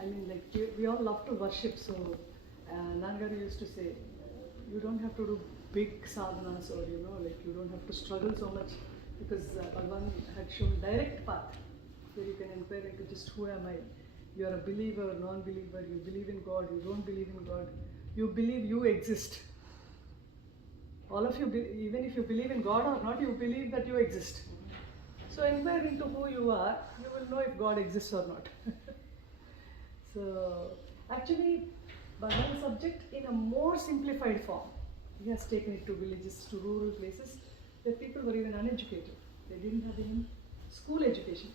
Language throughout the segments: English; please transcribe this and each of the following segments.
I mean, like, we all love to worship, so Nannagaru used to say, you don't have to do big sadhanas, or like you don't have to struggle so much, because Bhagavan had shown direct path where you can inquire into just who am I. You are a believer, non-believer, you believe in God, you don't believe in God, you believe you exist. All of you, even if you believe in God or not, you believe that you exist. So inquire into who you are, you will know if God exists or not. So actually, Bhagavan's subject in a more simplified form. He has taken it to villages, to rural places where people were even uneducated. They didn't have even school education.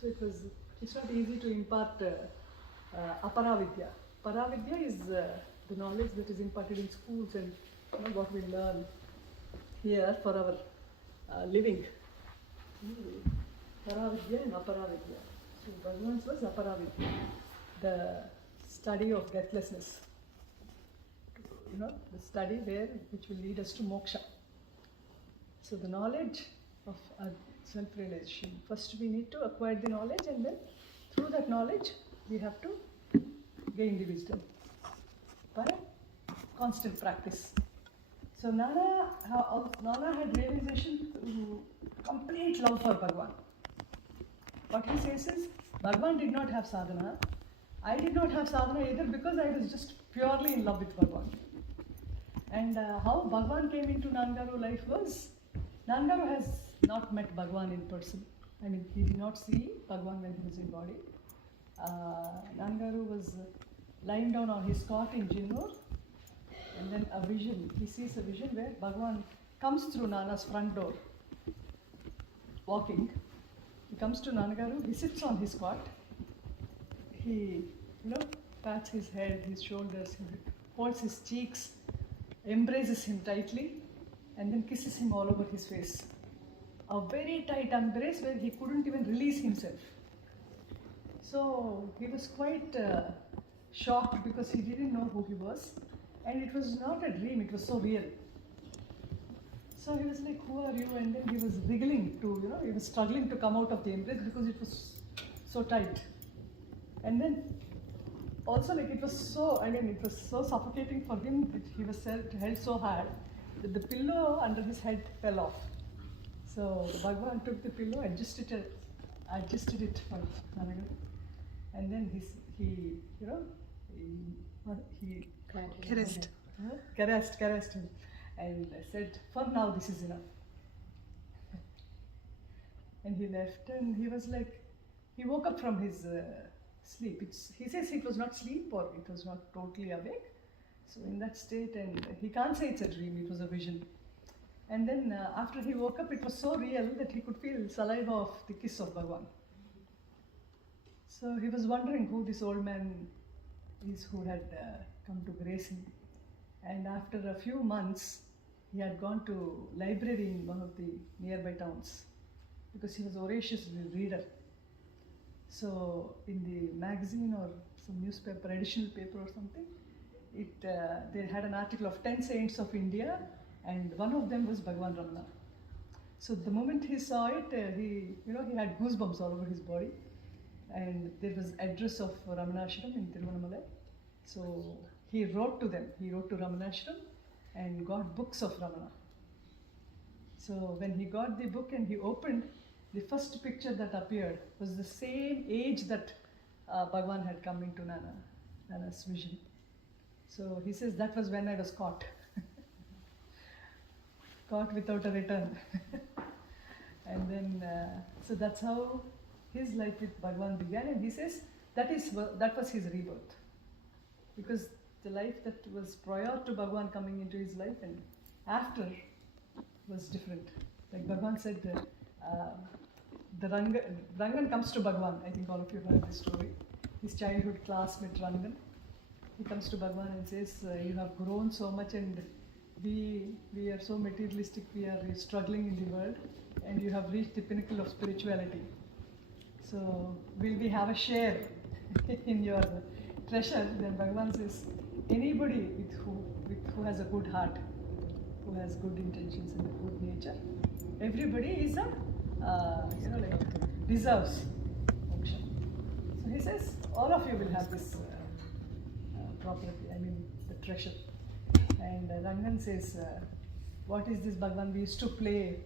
So it's not easy to impart aparavidya. Paravidya is the knowledge that is imparted in schools and what we learn here for our living. Paravidya and aparavidya. So Bhagavan's was aparavidya, the study of deathlessness. The study which will lead us to moksha. So the knowledge of self-realization. First we need to acquire the knowledge, and then through that knowledge we have to gain the wisdom by constant practice. So Nana had realization through complete love for Bhagavan. What he says is, Bhagavan did not have sadhana. I did not have sadhana either, because I was just purely in love with Bhagavan. And how Bhagavan came into Nannagaru life was, Nannagaru has not met Bhagavan in person. I mean, he did not see Bhagavan when he was in body. Nannagaru was lying down on his cot in Jinnur, and then a vision, he sees a vision where Bhagavan comes through Nana's front door, walking. He comes to Nannagaru, he sits on his cot, he pats his head, his shoulders, he holds his cheeks, embraces him tightly, and then kisses him all over his face. A very tight embrace where he couldn't even release himself. So he was quite shocked, because he didn't know who he was, and it was not a dream, it was so real. So he was like, who are you? And then he was wriggling he was struggling to come out of the embrace because it was so tight. And then also, like, it was so suffocating for him that he was held so hard that the pillow under his head fell off. So Bhagavan took the pillow, adjusted it for Nannagaru, and then he caressed him and said, for now this is enough. And he left, and he was like, he woke up from his sleep. He says it was not sleep, or it was not totally awake. So in that state, and he can't say it's a dream, it was a vision. And then after he woke up, it was so real that he could feel saliva of the kiss of Bhagavan. So he was wondering who this old man is who had come to grace him. And after a few months, he had gone to library in one of the nearby towns, because he was a voracious reader. So in the magazine or some newspaper, additional paper or something, they had an article of 10 saints of India, and one of them was Bhagavan Ramana. So the moment he saw it, he had goosebumps all over his body, and there was address of Ramanashram in Tiruvannamalai. So he wrote to them. He wrote to Ramanashram and got books of Ramana. So when he got the book and he opened, the first picture that appeared was the same age that Bhagavan had come into Nana's vision. So he says, that was when I was caught. Caught without a return. And then, so that's how his life with Bhagavan began. And he says that was his rebirth. Because the life that was prior to Bhagavan coming into his life and after was different. Like Bhagavan said, the Rangan comes to Bhagavan. I think all of you heard this story. His childhood classmate Rangan. He comes to Bhagavan and says, you have grown so much, and we are so materialistic, we are struggling in the world, and you have reached the pinnacle of spirituality. So will we have a share in your treasure? Then Bhagavan says, anybody who has a good heart, who has good intentions and a good nature, everybody is deserves moksha. So he he says, all of you will have this property, I mean the treasure. And Rangan says, what is this Bhagwan? We used to play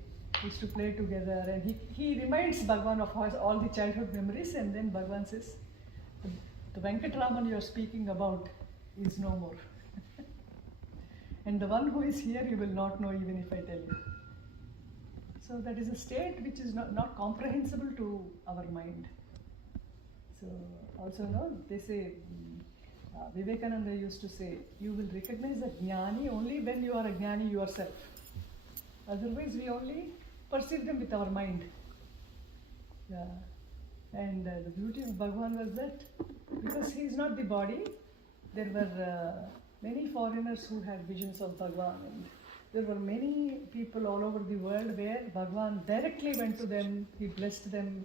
together. And he reminds Bhagwan of all the childhood memories. And then Bhagwan says, the Venkatraman you are speaking about is no more. And the one who is here you will not know even if I tell you. So that is a state which is not comprehensible to our mind. So also they say, Vivekananda used to say, you will recognize a jnani only when you are a jnani yourself. Otherwise we only perceive them with our mind. Yeah. And the beauty of Bhagwan was that because he is not the body, there were many foreigners who had visions of Bhagwan, and there were many people all over the world where Bhagwan directly went to them, he blessed them,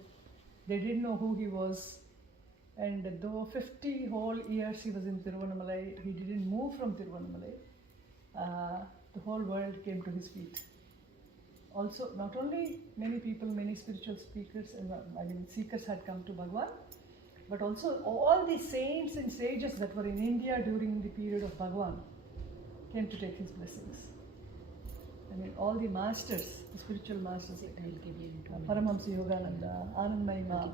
they didn't know who he was. And though 50 whole years he was in Tiruvannamalai, he didn't move from Tiruvannamalai. The whole world came to his feet. Also, not only many people, many spiritual speakers, seekers had come to Bhagwan, but also all the saints and sages that were in India during the period of Bhagwan came to take his blessings. I mean, all the masters, the spiritual masters, Paramahamsa Yogananda, Anandamayi Ma,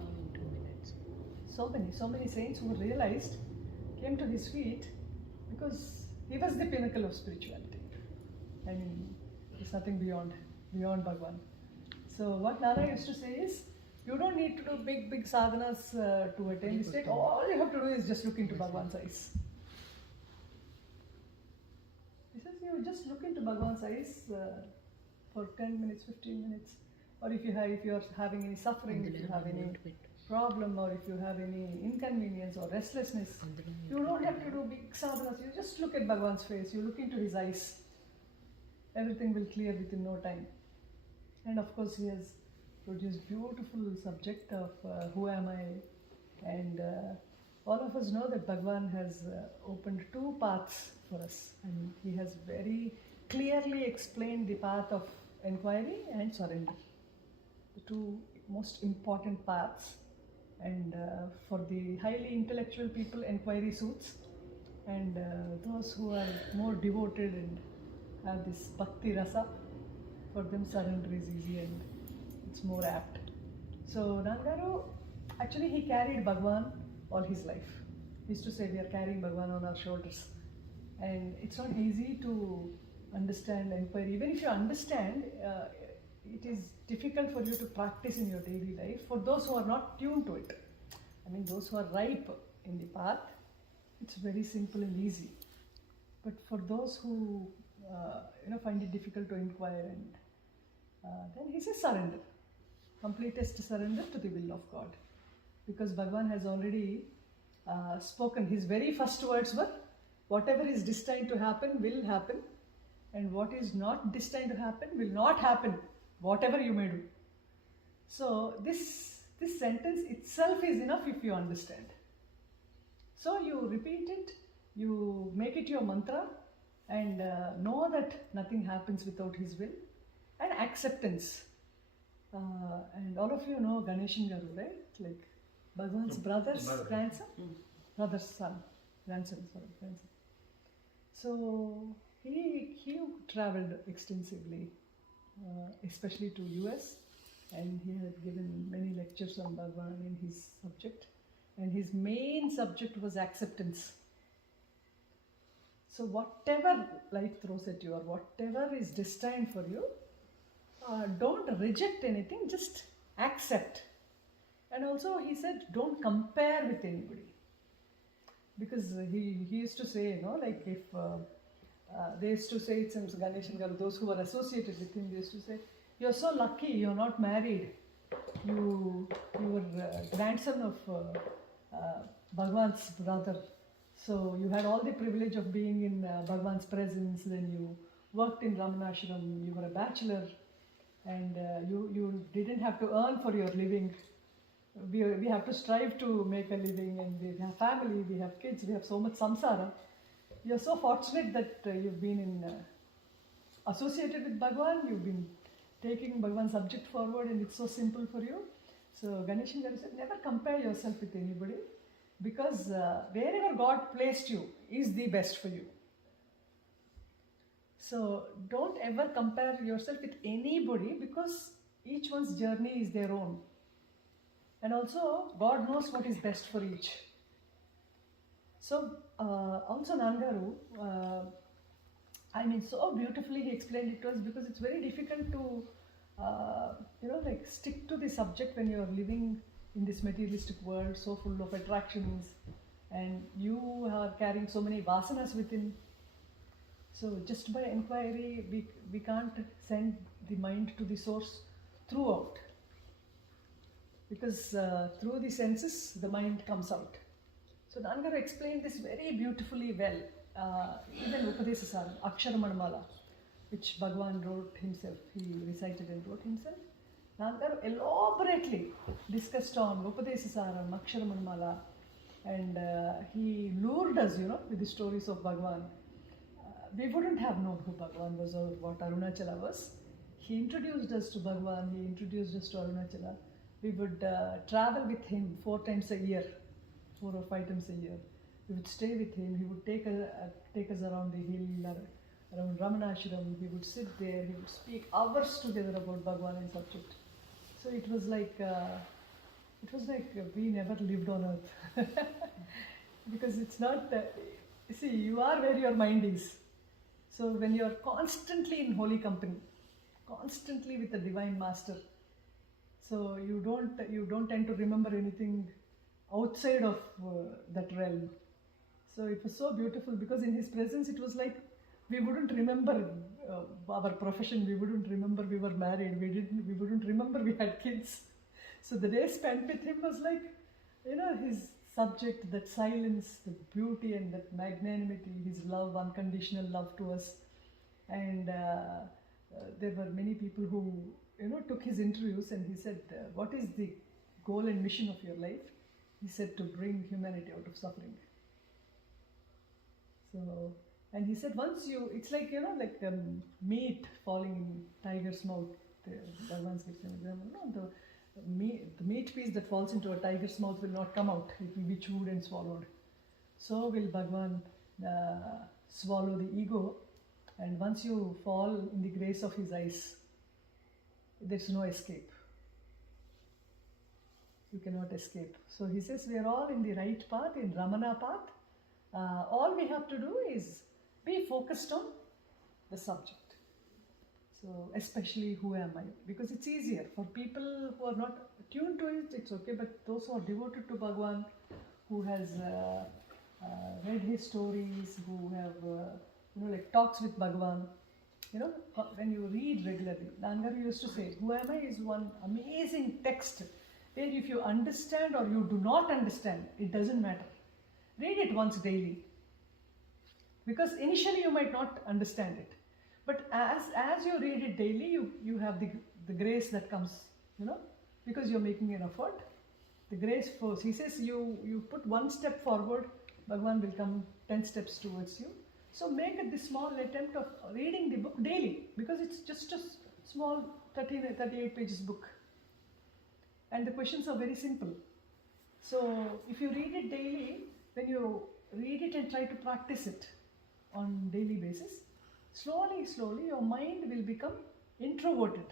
so many saints who realized, came to his feet because he was the pinnacle of spirituality. I mean, there's nothing beyond Bhagwan. So what Nara used to say is, you don't need to do big sadhanas to attain this state. All you have to do is just look into Bhagwan's eyes. He says, you just look into Bhagwan's eyes for 10 minutes, 15 minutes. Or if you are having any suffering, if you have any problem, or if you have any inconvenience or restlessness, you don't have to do big sadhanas. You just look at Bhagwan's face, you look into his eyes. Everything will clear within no time. And of course he has produced beautiful subject of Who Am I? And all of us know that Bhagwan has opened two paths for us. And he has very clearly explained the path of inquiry and surrender. The two most important paths. And for the highly intellectual people, inquiry suits. And those who are more devoted and have this bhakti rasa, for them surrender is easy and it's more apt. So Nannagaru, actually he carried Bhagwan all his life. He used to say, we are carrying Bhagwan on our shoulders. And it's not easy to understand inquiry. Even if you understand, it is difficult for you to practice in your daily life for those who are not tuned to it. I mean, those who are ripe in the path, it's very simple and easy. But for those who find it difficult to inquire, and then he says surrender. Completest surrender to the will of God. Because Bhagwan has already spoken. His very first words were, whatever is destined to happen will happen, and what is not destined to happen will not happen, whatever you may do. So this sentence itself is enough if you understand. So you repeat it, you make it your mantra, and know that nothing happens without his will, and acceptance. And all of you know Ganeshan Garu, right? Like Bhagwan's brother's grandson? Brother's son. Grandson. So he traveled extensively, especially to US, and he had given many lectures on Bhagwan in his subject. And his main subject was acceptance. So whatever life throws at you, or whatever is destined for you, don't reject anything, just accept. And also he said, don't compare with anybody. Because he used to say, like if they used to say, it's in Ganeshan Garu, those who were associated with him, they used to say, you're so lucky, you're not married. You were grandson of Bhagwan's brother. So you had all the privilege of being in Bhagwan's presence, then you worked in Ramana ashram, you were a bachelor, and you didn't have to earn for your living. We have to strive to make a living, and we have family, we have kids, we have so much samsara. You're so fortunate that you've been associated with Bhagwan, you've been taking Bhagwan's subject forward, and it's so simple for you. So Ganeshan Garu said, never compare yourself with anybody. because wherever God placed you is the best for you. So don't ever compare yourself with anybody, because each one's journey is their own. And also, God knows what is best for each. So, also Nannagaru, so beautifully he explained it to us, because it's very difficult to, stick to the subject when you're living in this materialistic world so full of attractions, and you are carrying so many vasanas within. So just by inquiry, we can't send the mind to the source throughout, because through the senses the mind comes out. So Nannagaru explained this very beautifully well. Even Upadesasara, Aksharamanamala, which Bhagavan wrote himself, he recited and wrote himself. Nannagaru elaborately discussed on Upadesasara, Aksharamanamala, and he lured us, with the stories of Bhagavan. We wouldn't have known who Bhagavan was or what Arunachala was. He introduced us to Bhagavan, he introduced us to Arunachala. We would travel with him 4 times a year, 4 or 5 times a year. We would stay with him. He would take us around the hill, around Ramana ashram. He would sit there. He would speak hours together about Bhagavan and subject. So it was like we never lived on earth, because it's not. See, you are where your mind is. So when you are constantly in holy company, constantly with the divine master, so you don't tend to remember anything outside of that realm. So it was so beautiful, because in his presence it was like we wouldn't remember our profession, we wouldn't remember we were married, we wouldn't remember we had kids. So the day spent with him was like, his subject, that silence, the beauty and that magnanimity, his love, unconditional love to us. And there were many people who took his interviews, and he said, what is the goal and mission of your life? He said, to bring humanity out of suffering. So, and he said, once it's like, meat falling in tiger's mouth. Bhagavan gives an example. The meat piece that falls into a tiger's mouth will not come out. It will be chewed and swallowed. So will Bhagavan swallow the ego. And once you fall in the grace of his eyes, there's no escape. You cannot escape. So he says we are all in the right path, in Ramana path. All we have to do is be focused on the subject. So especially who am I? Because it's easier for people who are not tuned to it, it's okay. But those who are devoted to Bhagavan, who has read his stories, who have talks with Bhagavan, when you read regularly, Nannagaru used to say, who am I is one amazing text where if you understand or you do not understand, it doesn't matter. Read it once daily, because initially you might not understand it, but as you read it daily, you have the grace that comes, because you're making an effort. The grace flows. He says you put 1 step forward, Bhagavan will come 10 steps towards you. So make this small attempt of reading the book daily, because it's just a small 38 pages book. And the questions are very simple. So if you read it daily, when you read it and try to practice it on daily basis, slowly your mind will become introverted.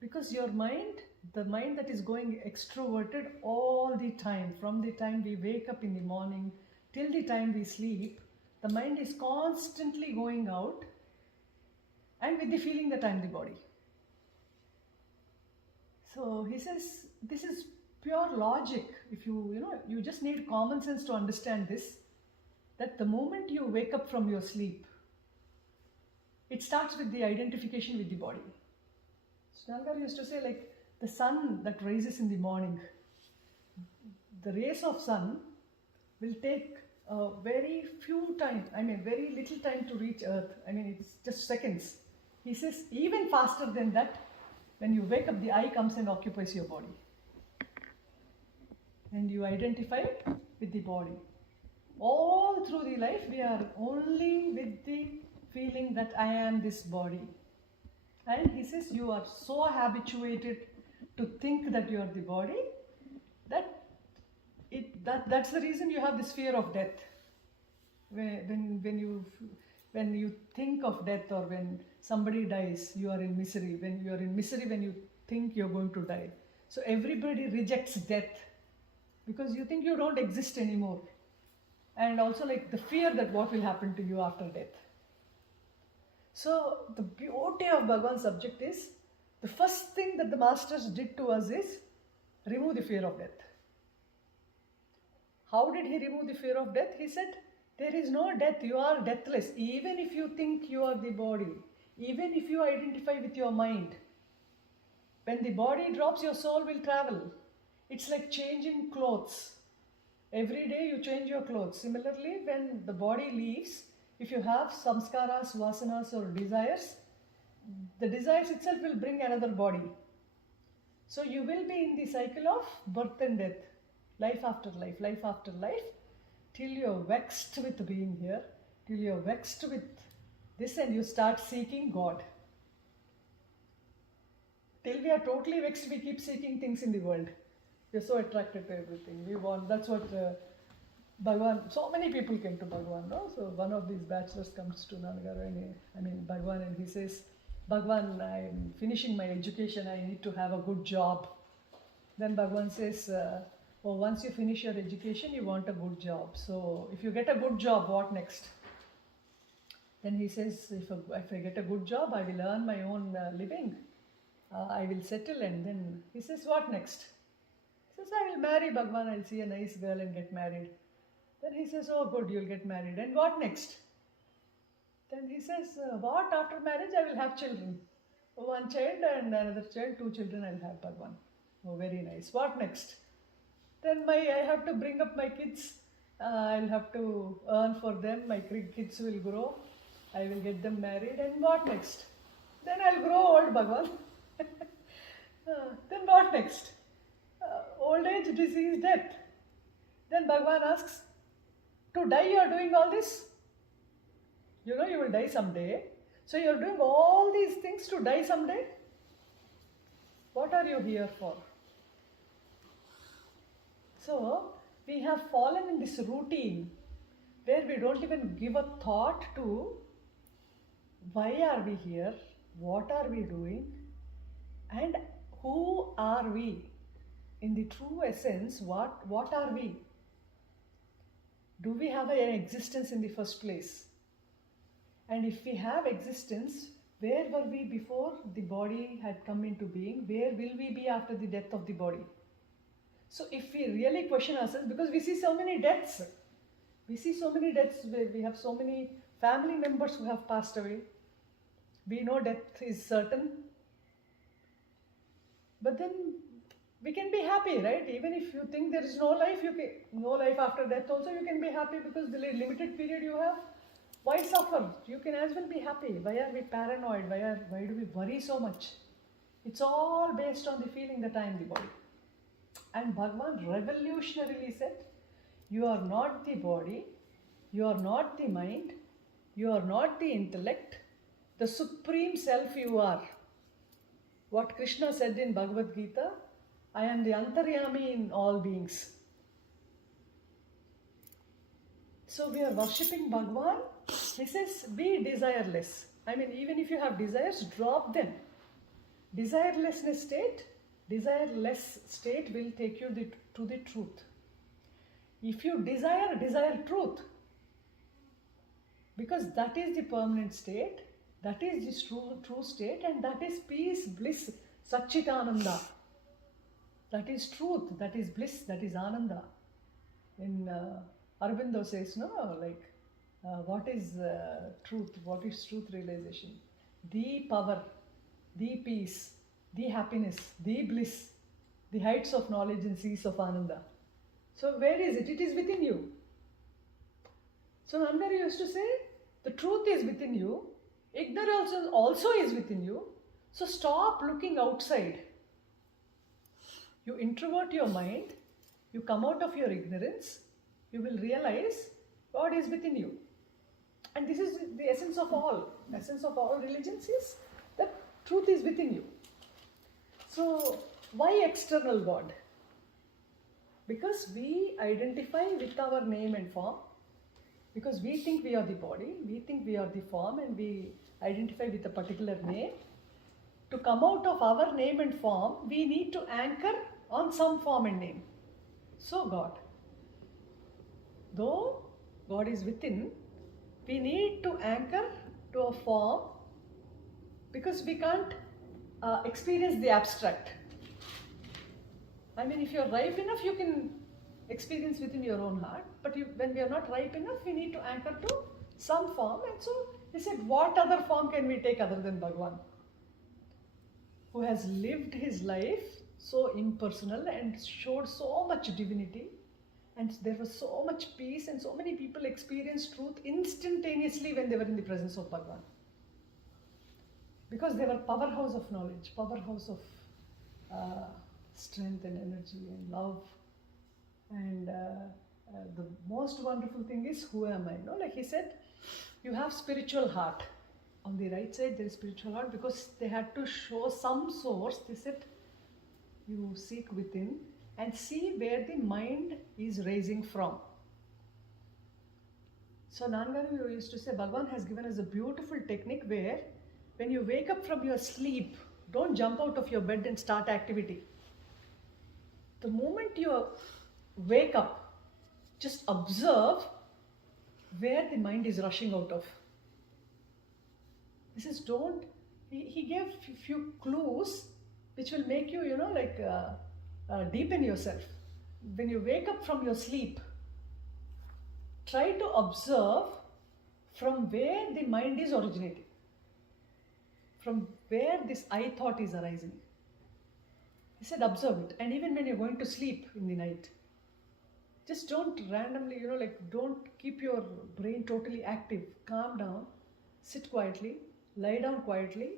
Because your mind, the mind that is going extroverted all the time, from the time we wake up in the morning till the time we sleep, the mind is constantly going out, and with the feeling that I am the body. So he says, this is pure logic. If you just need common sense to understand this, that the moment you wake up from your sleep, it starts with the identification with the body. So Nannagaru used to say, like the sun that rises in the morning, the rays of sun will take very little time to reach earth. It's just seconds. He says, even faster than that, when you wake up, the eye comes and occupies your body. And you identify with the body. All through the life, we are only with the feeling that I am this body. And he says, you are so habituated to think that you are the body, that That's the reason you have this fear of death. When you think of death, or when somebody dies, you are in misery. When you are in misery, when you think you're going to die. So everybody rejects death because you think you don't exist anymore. And also like the fear that what will happen to you after death. So the beauty of Bhagavan's subject is, the first thing that the masters did to us is remove the fear of death. How did he remove the fear of death? He said, there is no death, you are deathless. Even if you think you are the body, even if you identify with your mind, when the body drops, your soul will travel. It's like changing clothes. Every day you change your clothes. Similarly, when the body leaves, if you have samskaras, vasanas or desires, the desires itself will bring another body. So you will be in the cycle of birth and death, life after life, till you're vexed with being here, till you're vexed with this and you start seeking God. Till we are totally vexed, we keep seeking things in the world. We're so attracted to everything. We want, that's what Bhagavan, so many people came to Bhagavan, no? So one of these bachelors comes to Nannagaru and Bhagavan, and he says, Bhagavan, I'm finishing my education, I need to have a good job. Then Bhagavan says, once you finish your education, you want a good job. So if you get a good job, what next? Then he says, if I get a good job, I will earn my own living. I will settle. And then he says, what next? He says, I will marry, Bhagavan. I'll see a nice girl and get married. Then he says, oh good, you'll get married. And what next? Then he says, what after marriage? I will have children. One child and another child, 2 children I'll have, Bhagavan. Oh, very nice. What next? Then I have to bring up my kids. I'll have to earn for them. My kids will grow. I will get them married. And what next? Then I'll grow old, Bhagavan. Then what next? Old age, disease, death. Then Bhagavan asks, to die you are doing all this? You know you will die someday. So you are doing all these things to die someday? What are you here for? So we have fallen in this routine where we don't even give a thought to why are we here, what are we doing, and who are we? In the true essence, what are we? Do we have an existence in the first place? And if we have existence, where were we before the body had come into being? Where will we be after the death of the body? So if we really question ourselves, because we see so many deaths, where we have so many family members who have passed away. We know death is certain. But then we can be happy, right? Even if you think there is no life, no life after death also, you can be happy because the limited period you have. Why suffer? You can as well be happy. Why are we paranoid? Why do we worry so much? It's all based on the feeling that I am the body. And Bhagavan revolutionarily said, you are not the body, you are not the mind, you are not the intellect, the supreme self you are. What Krishna said in Bhagavad Gita, I am the Antaryami in all beings. So we are worshipping Bhagavan. He says, be desireless. I mean, even if you have desires, drop them. Desireless state will take you to the truth. If you desire truth. Because that is the permanent state, that is the true state, and that is peace, bliss, Satchitananda. That is truth, that is bliss, that is Ananda. In Aurobindo says, what is truth? What is truth realization? The power, the peace, the happiness, the bliss, the heights of knowledge and seas of Ananda. So where is it? It is within you. So Nannagaru used to say, the truth is within you, ignorance also is within you, so stop looking outside. You introvert your mind, you come out of your ignorance, you will realize God is within you. And this is the essence of all religions is that truth is within you. So why external God? Because we identify with our name and form, because we think we are the body, we think we are the form, and we identify with a particular name. To come out of our name and form, we need to anchor on some form and name. So God. Though God is within, we need to anchor to a form, because we can't experience the abstract. I mean, if you're ripe enough, you can experience within your own heart. But when we are not ripe enough, we need to anchor to some form. And so he said, what other form can we take other than Bhagavan, who has lived his life so impersonal and showed so much divinity, and there was so much peace, and so many people experienced truth instantaneously when they were in the presence of Bhagavan. Because they were powerhouse of knowledge, powerhouse of strength and energy and love. And the most wonderful thing is, who am I? No, like he said, you have spiritual heart. On the right side there is spiritual heart, because they had to show some source. They said, you seek within and see where the mind is raising from. So Nannagaru used to say, Bhagavan has given us a beautiful technique where when you wake up from your sleep, don't jump out of your bed and start activity. The moment you wake up, just observe where the mind is rushing out of. He says, don't, he gave a few clues which will make you, deepen yourself. When you wake up from your sleep, try to observe from where the mind is originating, from where this I thought is arising. He said, observe it. And even when you're going to sleep in the night, just don't randomly, don't keep your brain totally active. Calm down, sit quietly, lie down quietly,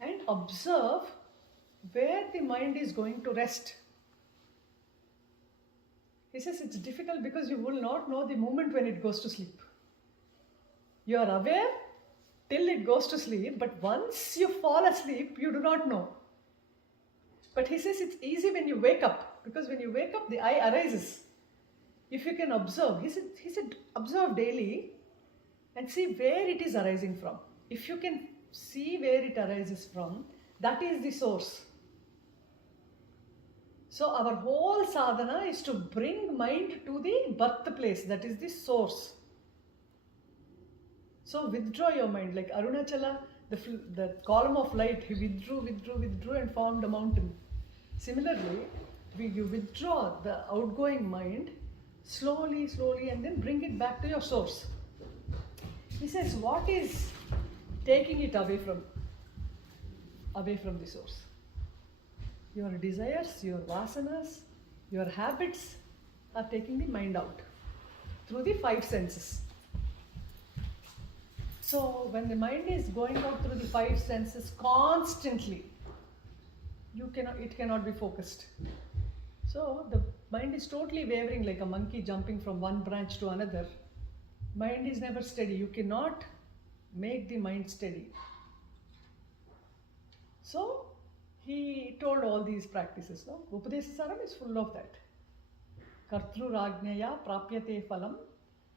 and observe where the mind is going to rest. He says it's difficult because you will not know the moment when it goes to sleep. You are aware till it goes to sleep, but once you fall asleep, you do not know. But he says it's easy when you wake up, because when you wake up, the I arises. If you can observe, he said observe daily and see where it is arising from. If you can see where it arises from, that is the source. So our whole sadhana is to bring mind to the birthplace, that is the source. So withdraw your mind, like Arunachala, the column of light, he withdrew and formed a mountain. Similarly, you withdraw the outgoing mind slowly, and then bring it back to your source. He says, what is taking it away from the source? Your desires, your vasanas, your habits are taking the mind out through the 5 senses. So when the mind is going out through the 5 senses constantly, it cannot be focused. So the mind is totally wavering like a monkey jumping from one branch to another. Mind is never steady. You cannot make the mind steady. So he told all these practices. No? Upadeshasaram is full of that. Kartrurajnaya prapyate phalam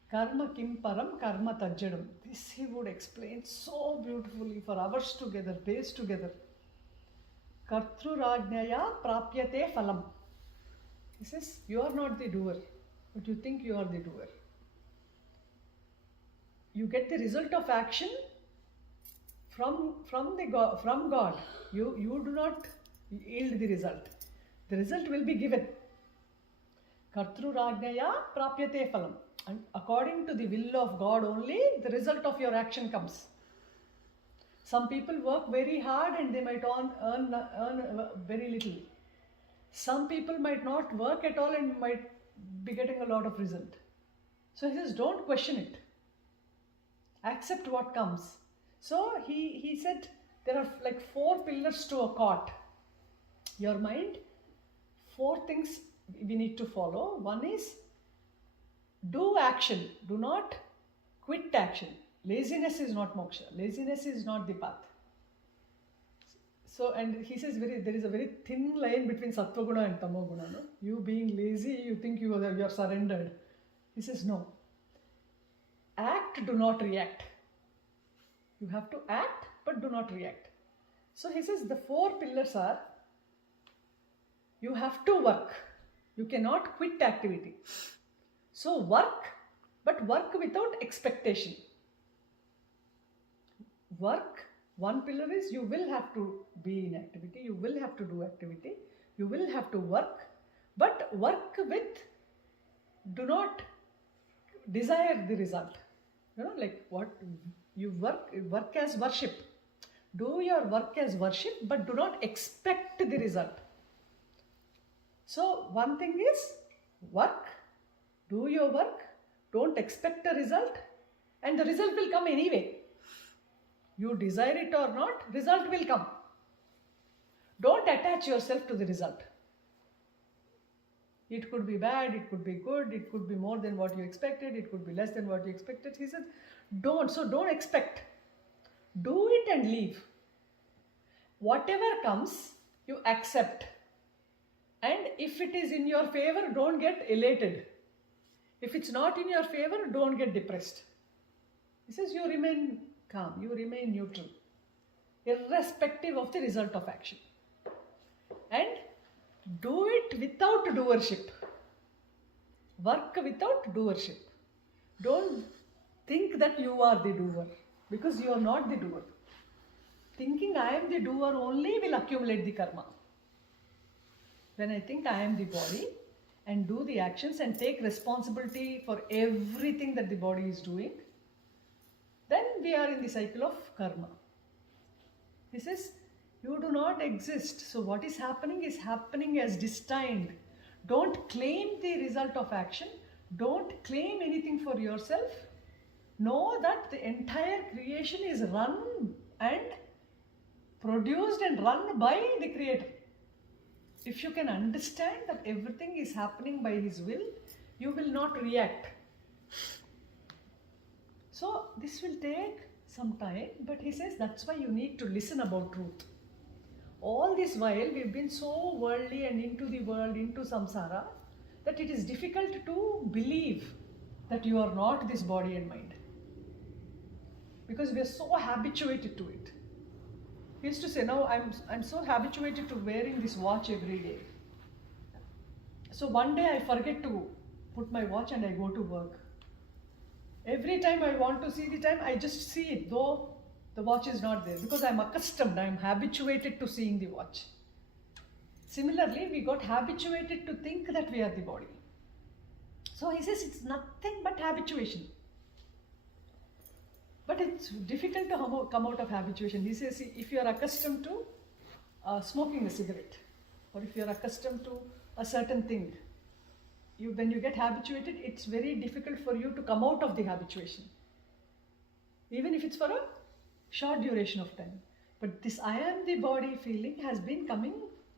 karma kim param karma tajjadam. This he would explain so beautifully for hours together, days together. Kartrurajnaya prapyate phalam. He says, you are not the doer, but you think you are the doer. You get the result of action from God. You do not yield the result. The result will be given. Kartrurajnaya prapyate phalam. And according to the will of God only, the result of your action comes. Some people work very hard and they might earn very little. Some people might not work at all and might be getting a lot of result. So he says, don't question it. Accept what comes. So he said there are like 4 pillars to a cot. Your mind, 4 things we need to follow. One is do action. Do not quit action. Laziness is not moksha. Laziness is not the path. So, and he says there is a very thin line between Sattva Guna and Tamo Guna. No? You being lazy, you think you are surrendered. He says no. Act, do not react. You have to act, but do not react. So he says the 4 pillars are, you have to work. You cannot quit activity. So work, but work without expectation. Work, one pillar is you will have to be in activity, you will have to do activity, you will have to work, but work with, do not desire the result. You know, like what you work as worship. Do your work as worship, but do not expect the result. So one thing is work, do your work, don't expect a result, and the result will come anyway. You desire it or not, result will come. Don't attach yourself to the result. It could be bad, it could be good, it could be more than what you expected, it could be less than what you expected. He said, don't expect. Do it and leave. Whatever comes, you accept. And if it is in your favor, don't get elated. If it's not in your favor, don't get depressed. He says you remain calm, you remain neutral, irrespective of the result of action. And do it without doership. Work without doership. Don't think that you are the doer, because you are not the doer. Thinking I am the doer only will accumulate the karma. When I think I am the body and do the actions and take responsibility for everything that the body is doing, then we are in the cycle of karma. He says, you do not exist. So what is happening as destined. Don't claim the result of action. Don't claim anything for yourself. Know that the entire creation is run and produced and run by the Creator. If you can understand that everything is happening by His will, you will not react. So this will take some time, but he says that's why you need to listen about truth. All this while we've been so worldly and into the world, into samsara, that it is difficult to believe that you are not this body and mind. Because we are so habituated to it. We used to say, now I'm so habituated to wearing this watch every day. So one day I forget to put my watch and I go to work. Every time I want to see the time, I just see it, though the watch is not there, because I'm accustomed, I'm habituated to seeing the watch. Similarly, we got habituated to think that we are the body. So he says it's nothing but habituation. But it's difficult to come out of habituation. He says if you are accustomed to smoking a cigarette, or if you are accustomed to a certain thing, when you get habituated, it's very difficult for you to come out of the habituation. Even if it's for a short duration of time. But this I am the body feeling has been coming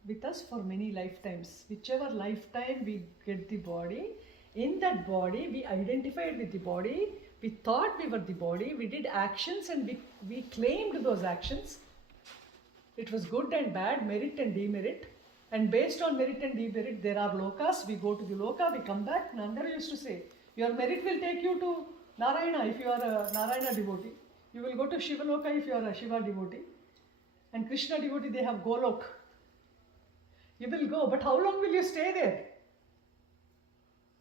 with us for many lifetimes. Whichever lifetime we get the body, in that body we identified with the body, we thought we were the body, we did actions and we claimed those actions. It was good and bad, merit and demerit. And based on merit and demerit, there are lokas. We go to the loka, we come back. Nannagaru used to say, your merit will take you to Narayana if you are a Narayana devotee. You will go to Shiva loka if you are a Shiva devotee. And Krishna devotee, they have Golok. You will go, but how long will you stay there?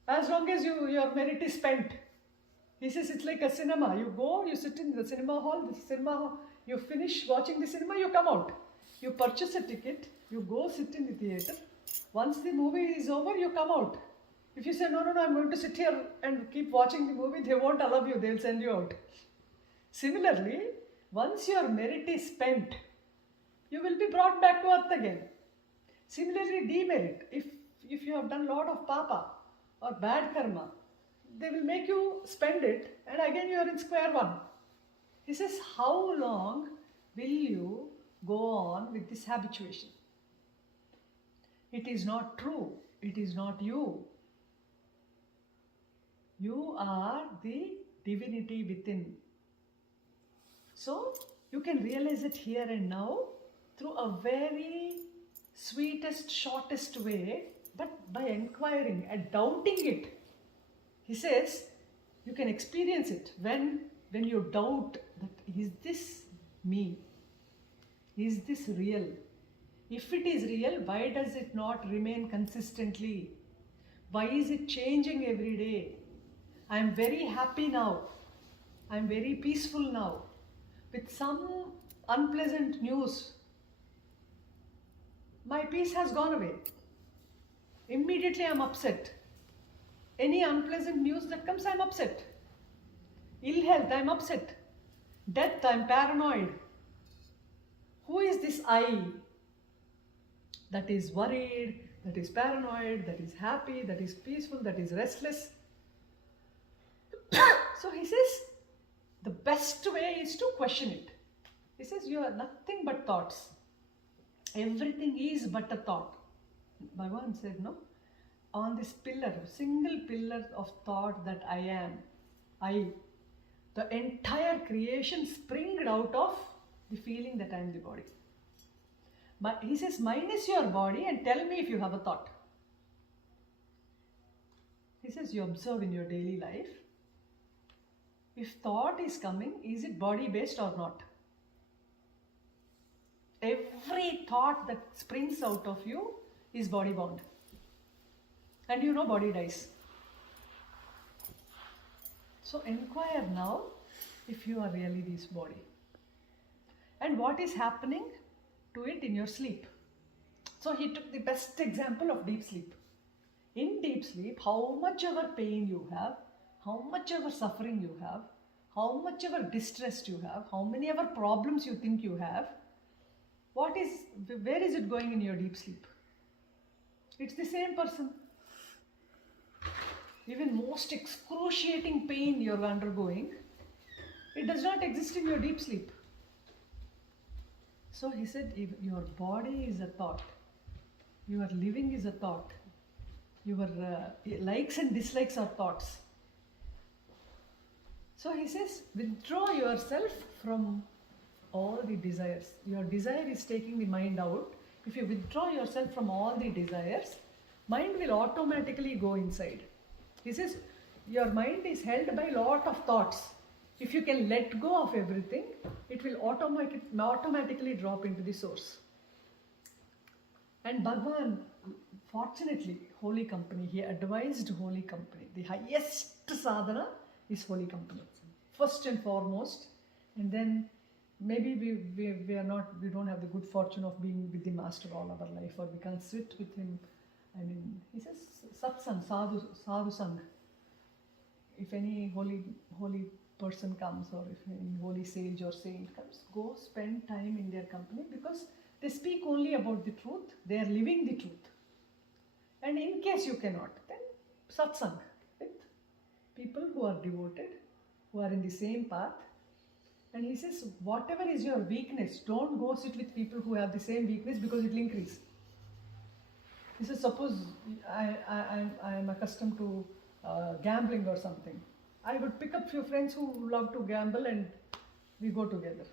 As long as your merit is spent. He says it's like a cinema. You go, you sit in the cinema hall, you finish watching the cinema, you come out. You purchase a ticket, you go sit in the theatre. Once the movie is over, you come out. If you say, no, I'm going to sit here and keep watching the movie, they won't allow you, they'll send you out. Similarly, once your merit is spent, you will be brought back to earth again. Similarly, demerit. If you have done a lot of papa or bad karma, they will make you spend it and again you are in square one. He says, how long will you go on with this habituation? It is not true. It is not you. You are the divinity within. So you can realize it here and now through a very sweetest, shortest way, but by inquiring and doubting it. He says, you can experience it when you doubt that, is this me? Is this real? If it is real, why does it not remain consistently? Why is it changing every day? I am very happy now. I am very peaceful now. With some unpleasant news, my peace has gone away. Immediately I am upset. Any unpleasant news that comes, I am upset. Ill health, I am upset. Death, I am paranoid. Who is this I that is worried, that is paranoid, that is happy, that is peaceful, that is restless? So he says, the best way is to question it. He says, you are nothing but thoughts. Everything is but a thought. Bhagavan said, no, on this pillar, single pillar of thought that I am, the entire creation springed out of the feeling that I am the body. But he says, minus your body and tell me if you have a thought. He says, you observe in your daily life, if thought is coming, is it body based or not? Every thought that springs out of you is body bound. And you know body dies. So inquire now if you are really this body. And what is happening to it in your sleep. So he took the best example of deep sleep. In deep sleep, how much ever pain you have, how much ever suffering you have, how much ever distress you have, how many ever problems you think you have, where is it going in your deep sleep? It's the same person. Even most excruciating pain you're undergoing, it does not exist in your deep sleep. So he said, if your body is a thought, your living is a thought, your likes and dislikes are thoughts. So he says, withdraw yourself from all the desires. Your desire is taking the mind out. If you withdraw yourself from all the desires, mind will automatically go inside. He says, your mind is held by a lot of thoughts. If you can let go of everything, it will automatically drop into the source. And Bhagavan, fortunately, holy company, he advised holy company. The highest sadhana is holy company. First and foremost, and then maybe we don't have the good fortune of being with the master all our life, or we can't sit with him. I mean, he says, satsang, sadhu sang. If any holy person comes, or if any holy sage or saint comes, go spend time in their company, because they speak only about the truth, they are living the truth. And in case you cannot, then satsang with people who are devoted, who are in the same path. And he says, whatever is your weakness, don't go sit with people who have the same weakness, because it will increase. He says, suppose I am accustomed to gambling or something. I would pick up few friends who love to gamble and we go together.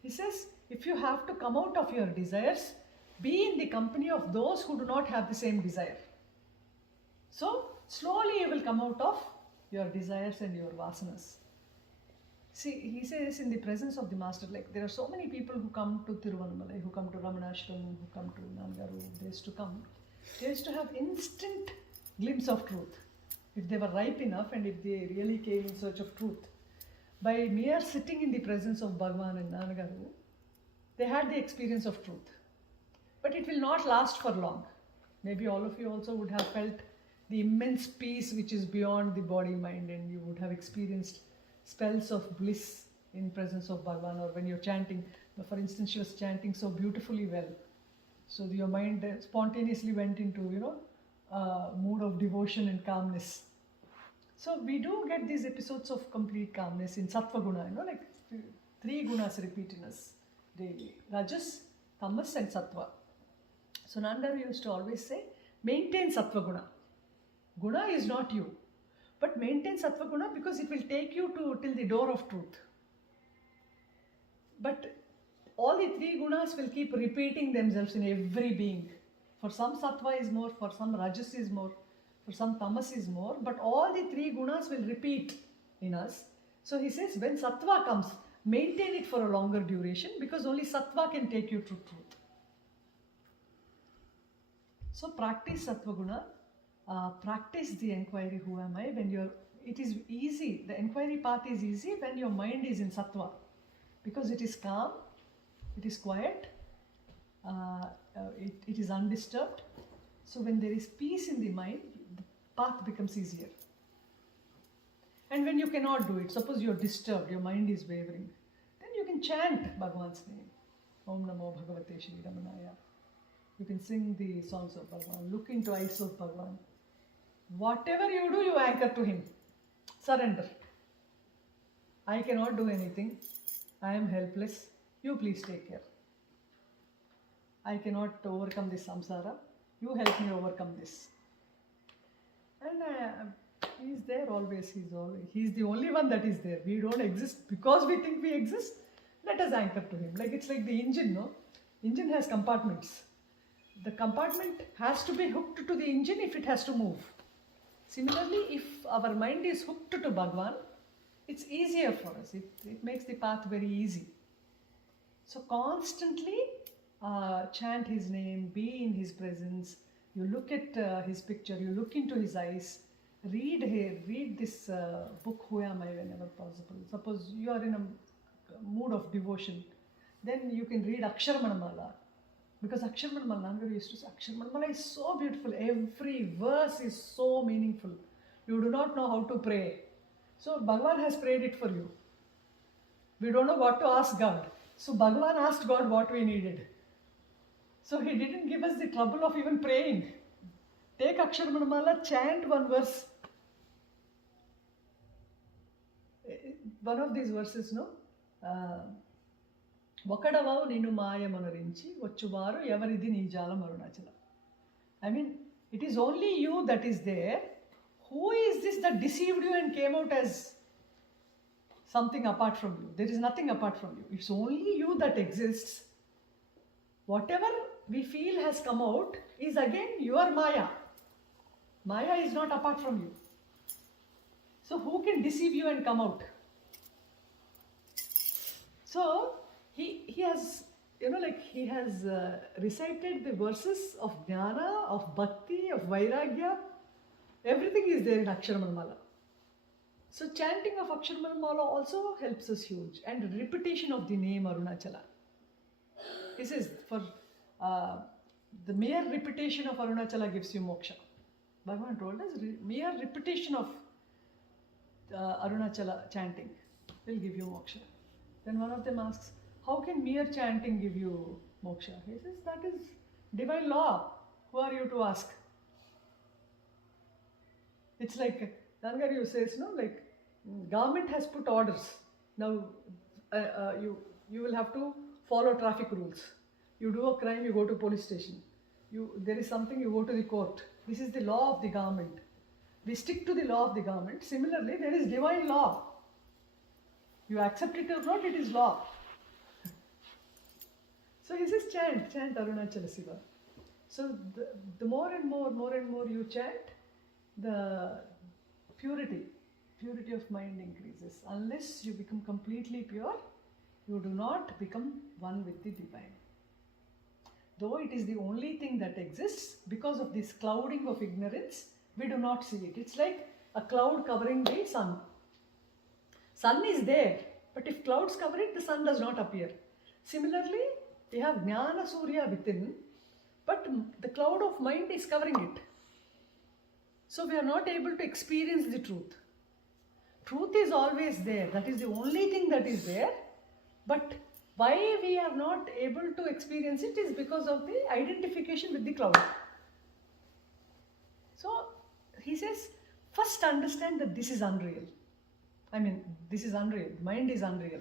He says, if you have to come out of your desires, be in the company of those who do not have the same desire. So slowly you will come out of your desires and your vasanas. See, he says, in the presence of the master, like there are so many people who come to Tiruvannamalai, who come to Ramana, who come to Nannagaru. They used to have instant glimpse of truth. If they were ripe enough and if they really came in search of truth. By mere sitting in the presence of Bhagavan and Nannagaru, they had the experience of truth. But it will not last for long. Maybe all of you also would have felt the immense peace which is beyond the body, mind, and you would have experienced spells of bliss in presence of Bhagavan, or when you're chanting. For instance, she was chanting so beautifully well. So your mind spontaneously went into, mood of devotion and calmness. So we do get these episodes of complete calmness in Sattva Guna, like 3 gunas repeat in us daily. Rajas, Tamas and Sattva. So Nanda used to always say, maintain Sattva Guna. Guna is not you. But maintain Sattva Guna, because it will take you till the door of truth. But all the three gunas will keep repeating themselves in every being. For some sattva is more, for some rajas is more, for some tamas is more, but all the three gunas will repeat in us. So he says, when sattva comes, maintain it for a longer duration, because only sattva can take you to truth. So practice sattva guna, practice the inquiry, who am I? It is easy, the inquiry path is easy when your mind is in sattva, because it is calm, it is quiet, it is undisturbed. So when there is peace in the mind, the path becomes easier. And when you cannot do it, suppose you are disturbed, your mind is wavering, then you can chant Bhagavan's name. Om Namo Bhagavate Shri Ramanaya. You can sing the songs of Bhagavan, look into eyes of Bhagavan. Whatever you do, you anchor to him. Surrender. I cannot do anything. I am helpless. You please take care. I cannot overcome this samsara. You help me overcome this. And he is there always. He's the only one that is there. We don't exist because we think we exist. Let us anchor to him. It's like the engine, no? Engine has compartments. The compartment has to be hooked to the engine if it has to move. Similarly, if our mind is hooked to Bhagavan, it's easier for us. It makes the path very easy. So constantly chant his name, be in his presence. You look at his picture, you look into his eyes. Read this book, Who Am I, whenever possible. Suppose you are in a mood of devotion, then you can read Aksharmanamala. Because Aksharmanamala, Nannagaru used to say, Aksharmanamala is so beautiful. Every verse is so meaningful. You do not know how to pray. So Bhagavan has prayed it for you. We don't know what to ask God. So Bhagavan asked God what we needed. So he didn't give us the trouble of even praying. Take Aksharmanamala, chant one verse. One of these verses, no? Vakadavavu ninu maya manarinchi vachuvaru evaridi nijala marunachala. I mean, it is only you that is there. Who is this that deceived you and came out as something apart from you? There is nothing apart from you. It's only you that exists. Whatever we feel has come out is again your Maya. Maya is not apart from you. So who can deceive you and come out? So he has, he has recited the verses of Jnana, of Bhakti, of Vairagya. Everything is there in Aksharmanamala. So chanting of Aksharmanamala also helps us huge. And repetition of the name Arunachala. He says, for the mere repetition of Arunachala gives you moksha. Bhagavan told us, mere repetition of Arunachala chanting will give you moksha. Then one of them asks, how can mere chanting give you moksha? He says, that is divine law. Who are you to ask? It's like Nannagaru says, government has put orders. Now you will have to follow traffic rules. You do a crime, you go to police station. There is something, you go to the court. This is the law of the government. We stick to the law of the government. Similarly, there is divine law. You accept it or not, it is law. So he says, chant Arunachala Siva. So the more and more you chant, the purity of mind increases. Unless you become completely pure, you do not become one with the divine. Though it is the only thing that exists, because of this clouding of ignorance, we do not see it. It's like a cloud covering the sun. Sun is there, but if clouds cover it, the sun does not appear. Similarly, we have Jnana Surya within, but the cloud of mind is covering it. So we are not able to experience the truth. Truth is always there. That is the only thing that is there. But why we are not able to experience it is because of the identification with the cloud. So he says, first understand that this is unreal. This is unreal. Mind is unreal.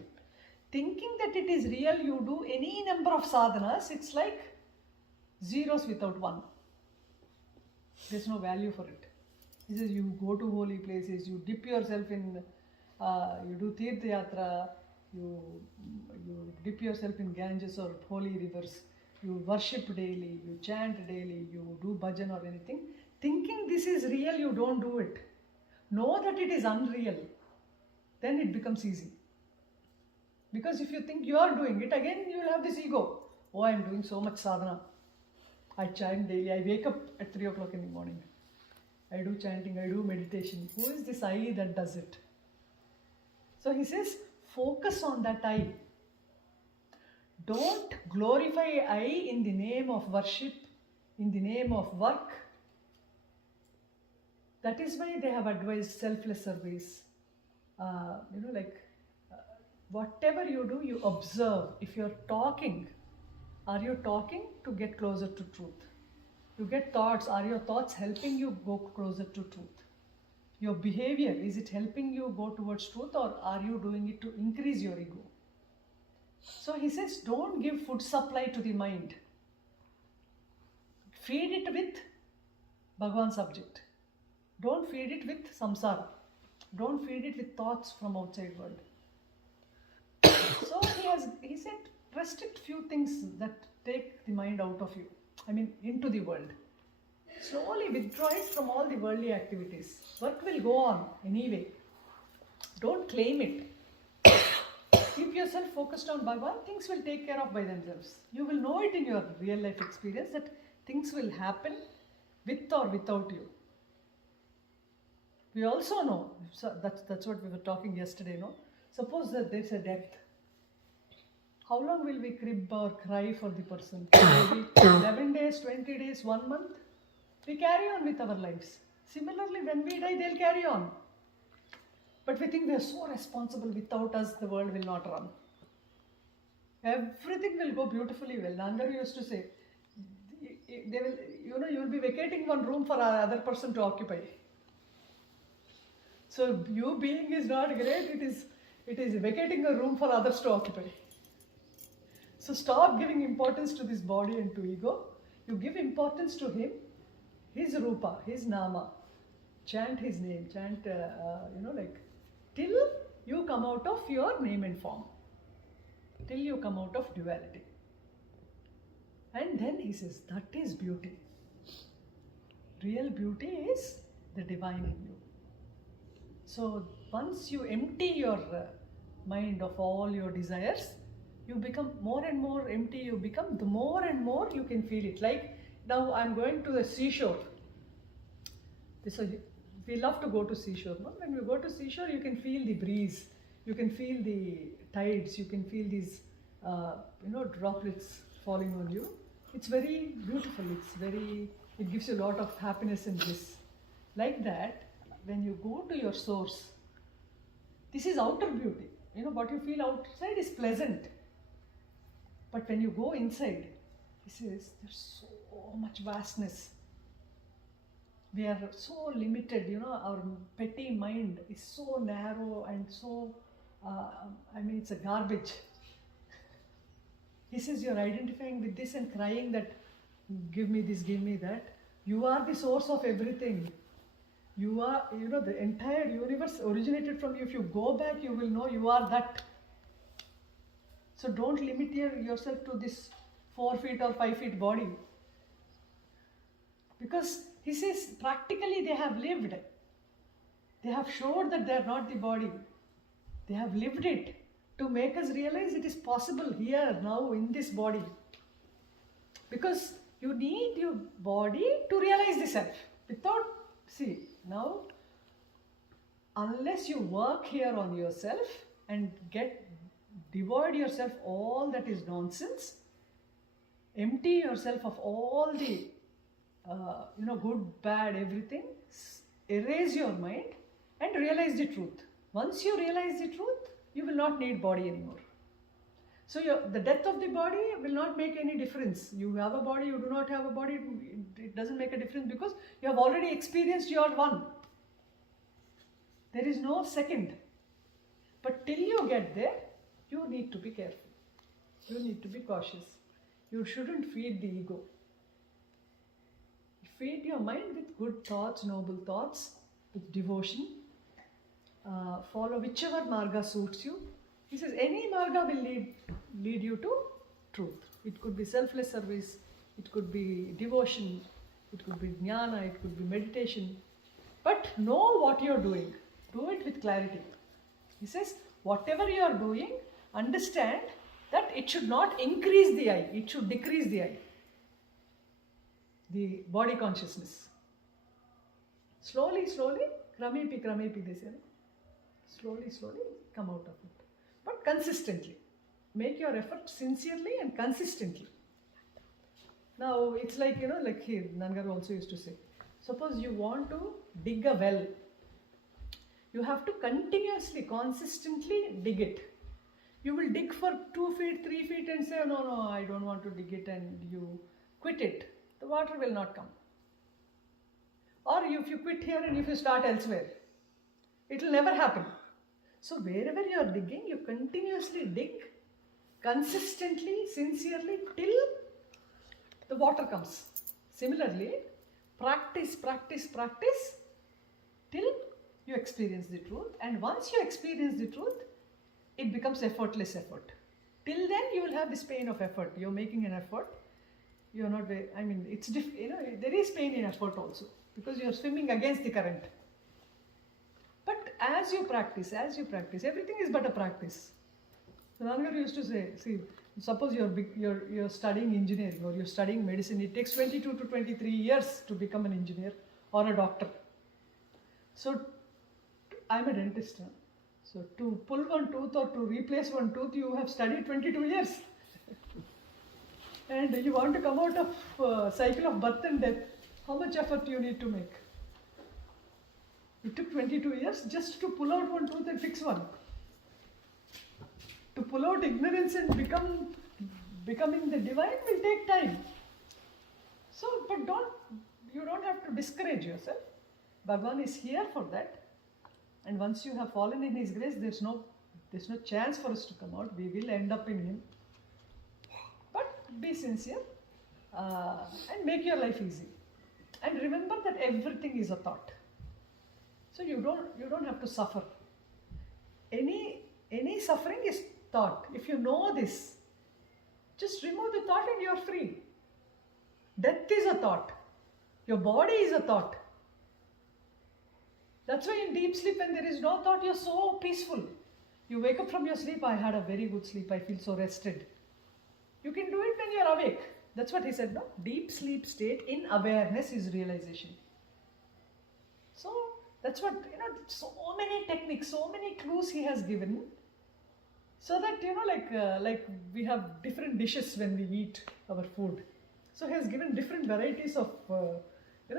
Thinking that it is real, you do any number of sadhanas, it's like zeros without one. There's no value for it. He says, you go to holy places, you dip yourself in, you do Tirtha Yatra, you dip yourself in Ganges or holy rivers, you worship daily, you chant daily, you do bhajan or anything, thinking this is real, you don't do it. Know that it is unreal. Then it becomes easy. Because if you think you are doing it, again you will have this ego. Oh, I am doing so much sadhana. I chant daily. I wake up at 3 o'clock in the morning. I do chanting, I do meditation. Who is this I that does it? So he says, focus on that I. Don't glorify I in the name of worship, in the name of work. That is why they have advised selfless service. Whatever you do, you observe. If you're talking, are you talking to get closer to truth? You get thoughts. Are your thoughts helping you go closer to truth? Your behavior, is it helping you go towards truth, or are you doing it to increase your ego? So he says, don't give food supply to the mind. Feed it with Bhagavan subject. Don't feed it with samsara. Don't feed it with thoughts from outside world. So he said, restrict few things that take the mind out of you. Into the world. Slowly withdraw it from all the worldly activities. Work will go on anyway. Don't claim it. Keep yourself focused on Bhagavan. Things will take care of by themselves. You will know it in your real life experience that things will happen with or without you. We also know, so that's what we were talking yesterday, no? Suppose that there's a death. How long will we crib or cry for the person? Maybe 11 days, 20 days, 1 month? We carry on with our lives. Similarly, when we die, they'll carry on. But we think we are so responsible. Without us, the world will not run. Everything will go beautifully well. Nannagaru used to say, they will, you will be vacating one room for another person to occupy. So you being is not great. It is vacating a room for others to occupy. So stop giving importance to this body and to ego. You give importance to him, his rupa, his nama. Chant his name. Chant, till you come out of your name and form. Till you come out of duality. And then he says, that is beauty. Real beauty is the divine in you. So once you empty your mind of all your desires, you become more and more empty. You become, the more and more you can feel it. Like now I'm going to the seashore. So we love to go to seashore. No? When we go to seashore, you can feel the breeze. You can feel the tides. You can feel these, droplets falling on you. It's very beautiful. It gives you a lot of happiness and bliss. Like that, when you go to your source, this is outer beauty. What you feel outside is pleasant. But when you go inside, he says, there's so much vastness. We are so limited, our petty mind is so narrow and so, it's a garbage. He says, you're identifying with this and crying that, give me this, give me that. You are the source of everything. You are, the entire universe originated from you. If you go back, you will know you are that. So don't limit yourself to this 4 feet or 5 feet body. Because he says, practically they have lived. They have showed that they are not the body. They have lived it to make us realize it is possible here, now, in this body. Because you need your body to realize the self. Now, unless you work here on yourself and devoid yourself all that is nonsense, empty yourself of all the good, bad, everything, erase your mind and realize the truth. Once you realize the truth, you will not need body anymore. So the death of the body will not make any difference. You have a body, you do not have a body, it doesn't make a difference because you have already experienced your one. There is no second. But till you get there, you need to be careful. You need to be cautious. You shouldn't feed the ego. Feed your mind with good thoughts, noble thoughts, with devotion. Follow whichever marga suits you. He says any marga will lead you to truth. It could be selfless service, it could be devotion, it could be jnana, it could be meditation. But know what you are doing. Do it with clarity. He says, whatever you are doing, understand that it should not increase the I, it should decrease the I. The body consciousness. Slowly, kramepi, they say. Slowly, come out of it. But consistently. Make your effort sincerely and consistently. Now, it's like, like here, Nannagaru also used to say, suppose you want to dig a well. You have to continuously, consistently dig it. You will dig for 2 feet, 3 feet and say, no, I don't want to dig it, and you quit it. The water will not come. Or if you quit here and if you start elsewhere, it will never happen. So wherever you are digging, you continuously dig, consistently, sincerely, till the water comes. Similarly, practice till you experience the truth. And once you experience the truth, it becomes effortless effort. Till then, you will have this pain of effort. You're making an effort. You're not very, it's there is pain in effort also, because you're swimming against the current. But as you practice, everything is but a practice. So Nannagaru used to say, see, suppose you're studying engineering or you're studying medicine, it takes 22 to 23 years to become an engineer or a doctor. So I'm a dentist. So to pull one tooth or to replace one tooth, you have studied 22 years. And you want to come out of cycle of birth and death, how much effort you need to make? It took 22 years just to pull out one tooth and fix one. To pull out ignorance and becoming the divine will take time. So, but you don't have to discourage yourself. Bhagavan is here for that. And once you have fallen in His grace, there's no chance for us to come out. We will end up in Him. But be sincere and make your life easy. And remember that everything is a thought. So you don't have to suffer. Any suffering is thought. If you know this, just remove the thought and you are free. Death is a thought. Your body is a thought. That's why in deep sleep, when there is no thought, you're so peaceful. You wake up from your sleep, I had a very good sleep, I feel so rested. You can do it when you're awake. That's what he said, no? Deep sleep state in awareness is realization. So that's what, so many techniques, so many clues he has given. So that, like we have different dishes when we eat our food. So he has given different varieties of,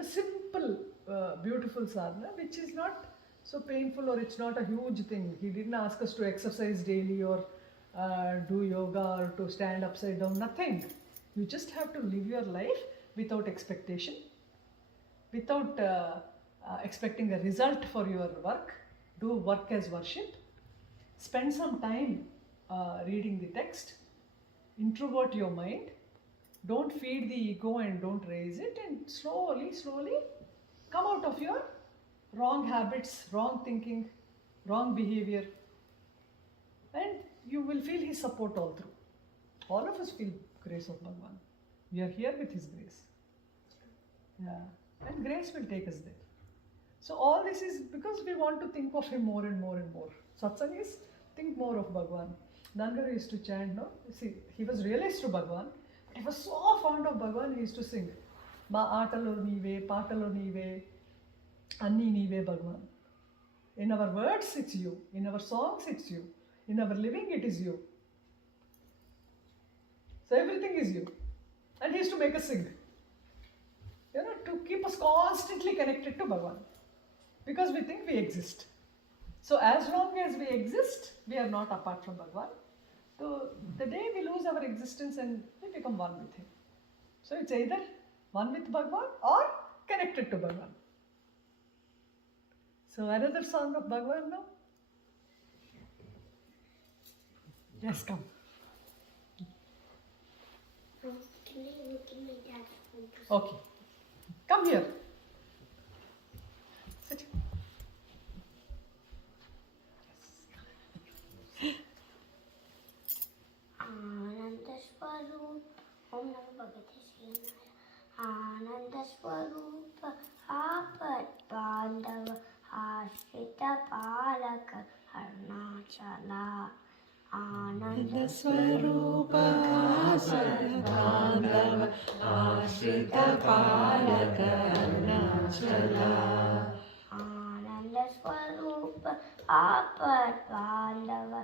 simple, beautiful sadhana, which is not so painful or it's not a huge thing. He didn't ask us to exercise daily or do yoga or to stand upside down, nothing. You just have to live your life without expectation, without expecting a result for your work. Do work as worship. Spend some time reading the text. Introvert your mind. Don't feed the ego and don't raise it, and slowly come out of your wrong habits, wrong thinking, wrong behavior, and you will feel His support all through. All of us feel grace of Bhagavan. We are here with His grace. Yeah. And grace will take us there. So all this is because we want to think of Him more and more and more. Satsang is think more of Bhagavan. Nannagaru used to chant, no? See, he was realized to Bhagavan. He was so fond of Bhagavan, he used to sing, Ma atalo nive, patalo nive, anni nive Bhagavan. In our words, it's you. In our songs, it's you. In our living, it is you. So everything is you. And he used to make us sing. To keep us constantly connected to Bhagavan. Because we think we exist. So as long as we exist, we are not apart from Bhagavan. So the day we lose our existence and we become one with Him. So it's either one with Bhagavan or connected to Bhagavan. So another song of Bhagavan now? Yes, come. Can I look in my dad's phone? Okay. Come here. Sit. Arunachala. Ananda Swarupa Sarvabandhava Ashrita Palaka Arunachala. Ananda Swarupa Apadbandhava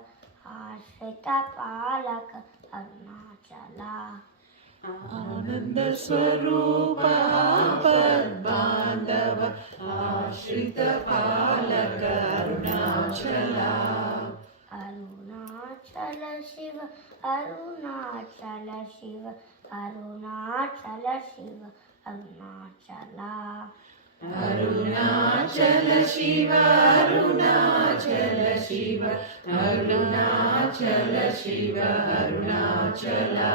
Ashrita Palaka Arunachala. Ananda Swarupa Apadbandhava Ashrita Palaka Arunachala. Arunachala Shiva, Arunachala Shiva, Arunachala Shiva, Arunachala. Arunachala Shiva, Arunachala Shiva, Arunachala Shiva, Arunachala.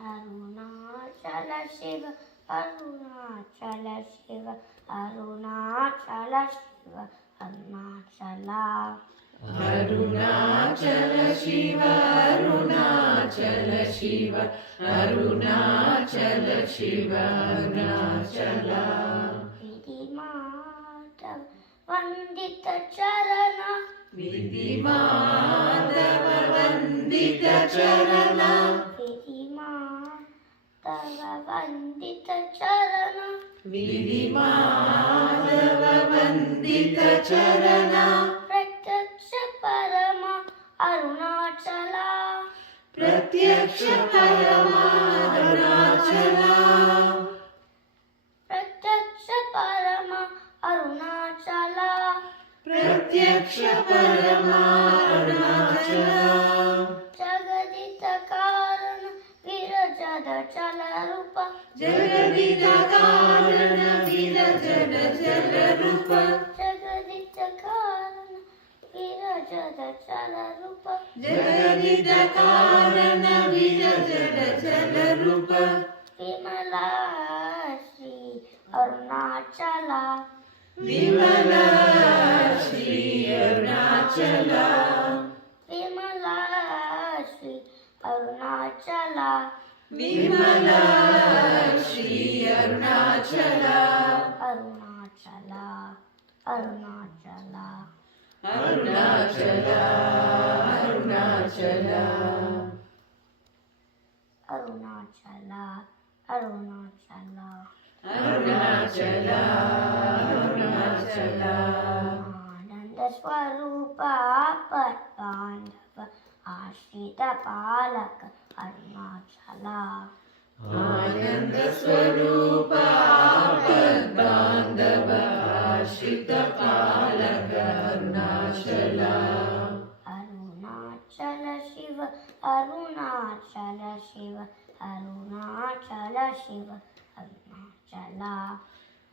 Arunachala Shiva, Arunachala Shiva, Arunachala Shiva, Arunachala. Arunachala Shiva, Arunachala Shiva, Arunachala Shiva, Arunachala. Vidhimadava Vandita Charana, Vidhimadava Vandita Charana, Vidhimadava Vandita Charana, Vidhimadava Vandita Charana. Pratyaksha Parama Arunachala, Pratyaksha Parama Arunachala, Pratyaksha Parama Arunachala, Pratyaksha Parama Arunachala. Jagadita Karana Virajada Chalarupa, Jagadita Karana Virajada Chalarupa, Jagadita Karana Virajada Chalarupa, Jagadita Karana Virajada Chalarupa. Vimala Shri Arunachala, Vimala Shri Arunachala, Vimala Shri Arunachala, Vimala Shri Arunachala. Arunachala, Arunachala, Arunachala, Arunachala, Arunachala, Arunachala, Arunachala, Arunachala. Ananda Swarupa Padbandhava Ashrita Palaka Arunachala. Ananda Swarupa Padbandhava Ashrita Palaka Arunachala. Arunachala Shiva, Arunachala Shiva, Arunachala Shiva, Arunachala.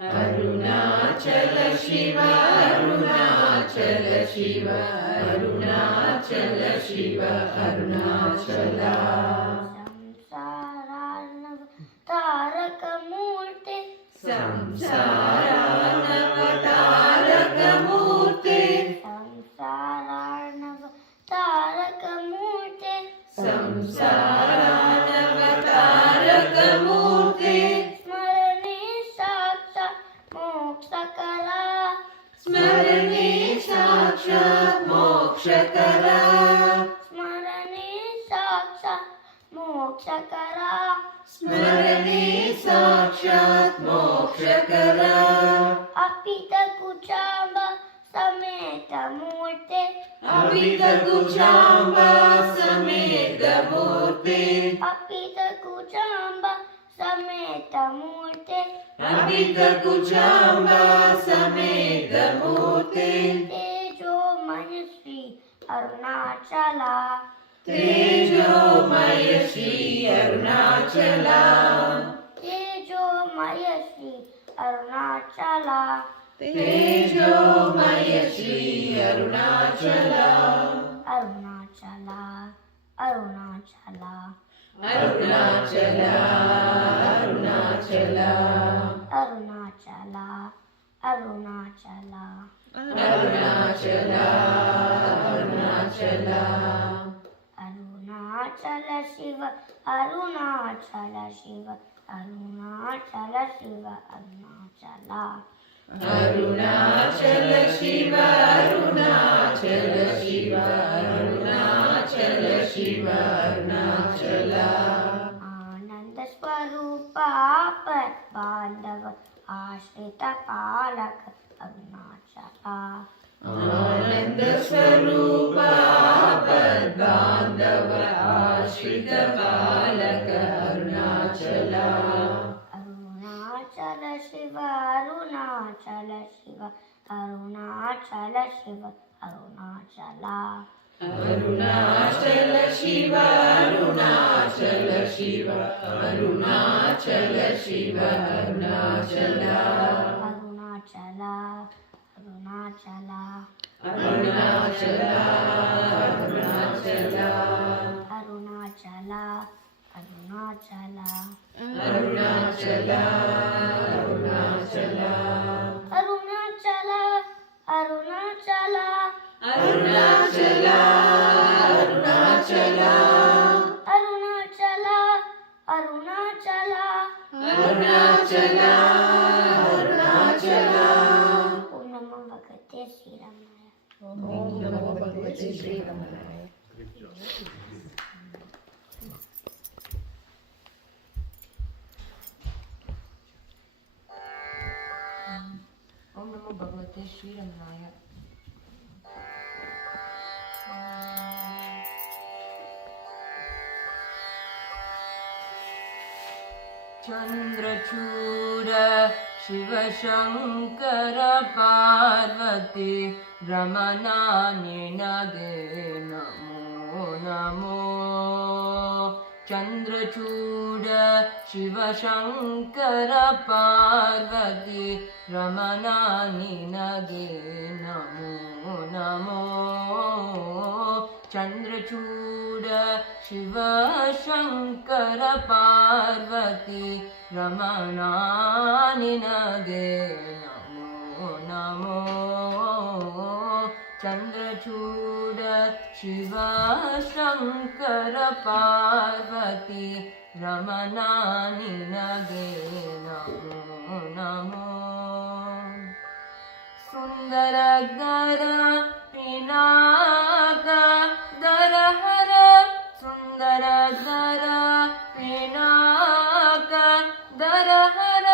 Arunachala Shiva, Arunachala Shiva, Arunachala Shiva, Arunachala. Samsaranava Taraka Murti, Samsaranava Taraka Murti, Samsaranava Taraka Murti, Samsaranava Taraka Murti. Smarane Sakshat Mokshakara, Smarane Sakshat Mokshakara, Smarane Sakshat Mokshakara, Smarane Sakshat Mokshakara. Apita Kuchamba Sameta Murte, Apita Kuchamba Sameta Murte, Apita Kuchamba Sameta Murte, Apita Kuchamba Sameta Murte. Tejo Manashri Arunachala, Tejo Mayashri Arunachala, Tejo Mayashri Arunachala, Tejo Mayashri Arunachala. Arunachala, Arunachala, Arunachala, Arunachala, Arunachala, Arunachala, Arunachala, Arunachala. Arunachala Shiva, Arunachala Shiva, Arunachala Shiva, Arunachala. Arunachal Shiva Arunachal Shiva Arunachal Shiva Arunachal ಆನಂದ ಸ್ವರೂಪ ಬಾಂಧವ ಆಶ್ರಿತ ಪಾಲಕ ಅರುಣಾಚಲ ಆನಂದ ಸ್ವರೂಪ ಬಾಂಧವ ಆಶ್ರಿತ ಪಾಲಕ ಅರುಣಾಚಲ ಅರುಣಾಚಲ ಶಿವ ಅರುಣಾಚಲ ಶಿವ ಅರುಣಾಚಲ ಶಿವ ಅರುಣಾಚಲ ಅರುಣಾಚಲ ಶಿವ ಅರುಣಾಚಲ ಶಿವ ಅರುಣಾಚಲ ಶಿವ ಅರುಣಾಚಲ ಅರುಣಾಚಲ ಅರುಣಾಚಲ ಅರುಣಾಚಲ ಅರುಣಾಚಲ ಅರುಣಾಚಲ ಅರುಣಾಚಲ ಅರುಣಾಚಲ ಅರುಣಾಚಲ ಅರುಣಾಚಲ ಅರುಣಾಚಲ ಅರುಣಾಚಲ ಅರುಣಾಚಲ ಅರುಣಾಚಲ ಅರುಣಾಚಲ ಅರುಣಾಚಲ ಅರುಣಾಚಲ ಓಂ ನಮೋ ಭಗವತೆ ಶ್ರೀರಾಮಾಯ ಓಂ ನಮೋ ಭಗವತೆ ಶ್ರೀರಾಮಾಯ. ಓಂ ನಮೋ ಭಗವತೆ ಶ್ರೀರಮಣಾಯ. ಚಂದ್ರಚೂಡ ಶಿವಶಂಕರ ಪಾರ್ವತಿ ರಮಣ ನಿನಗೆ ನಮೋ ನಮೋ. ಚಂದ್ರಚೂಡ ಶಿವಶಂಕರ ಪಾರ್ವತಿ ರಮಣ ನಿನಗೆ ನಮೋ ನಮೋ. ಚಂದ್ರಚೂಡ ಶಿವಶಂಕರ ಪಾರ್ವತಿ ರಮಣ ನಿನಗೆ ನಮೋ ನಮೋ. ಚಂದ್ರಚೂಡ ಶಿವಶಂಕರ ಪಾರ್ವತಿ ರಮಣ ನಿನಗೆ ನಮೋ ನಮೋ. ಸುಂದರ ಗರ ಪಿನಾಕ ದರ ಹರ ಸುಂದರ ಗರ ಪಿನಾಕ ದರ ಹರ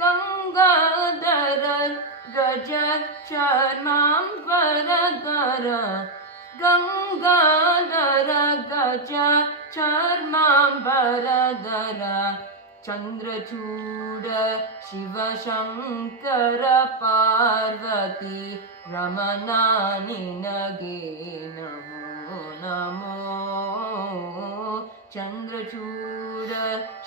ಗಂಗಾಧರ ಗಜ ಚರ್ಮಾಂಬರಧರ ಗಂಗಾಧರ ಗಜ ಚರ್ಮಾಂಬರಧರ. ಚಂದ್ರಚೂಡ ಶಿವಶಂಕರ ಪಾರ್ವತಿ ರಮಣ ನಿನಗೆ ನಮೋ ನಮೋ. ಚಂದ್ರಚೂಡ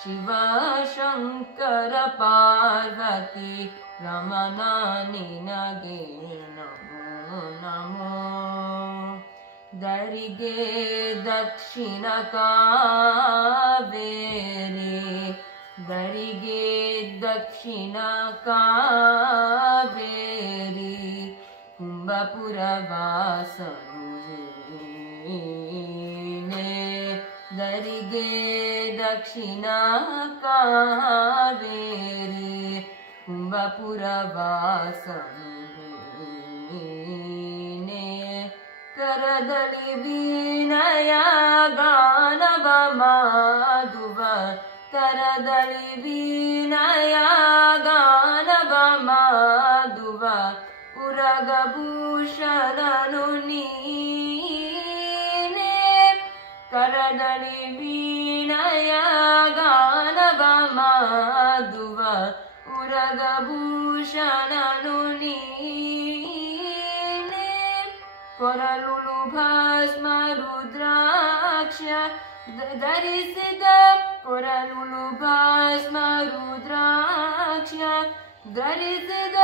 ಶಿವಶಂಕರ ಪಾರ್ವತಿ ರಮಣ ನಿನಗೆ ನಮೋ ನಮೋ. ದರಿಗೆ ದಕ್ಷಿಣ ಕಾವೇರಿ ದರಿಗೆ ದಕ್ಷಿಣ ಕಾವೇರಿ ಕುಂಭಪುರ ವಾಸನು ನೀನೆ. ದರಿಗೆ ದಕ್ಷಿಣ ಕಾವೇರಿ ಕುಂಭಪುರ ವಾಸನು ನೀನೆ. ಕರದಳಿ ವೀಣಯ ಗಾನವ ಮಾಧುವ ಕರದಳಿ ವೀಣಯ ಗಾನವ ಮಾಧುವ ಉರಗಭೂಷಣನು ನೀನೆ. ಕರದಳಿ ವೀಣಯ ಗಾನವ ಮಾಧುವ ಉರಗಭೂಷಣನು ನೀನೆ. ಕೊರಳುಲು ಭಸ್ಮ ರುದ್ರಾಕ್ಷ ಧರಿಸಿದ ಕೊರಳುಲು ಭಸ್ಮ ರುದ್ರಾಕ್ಷ ಧರಿಸಿದ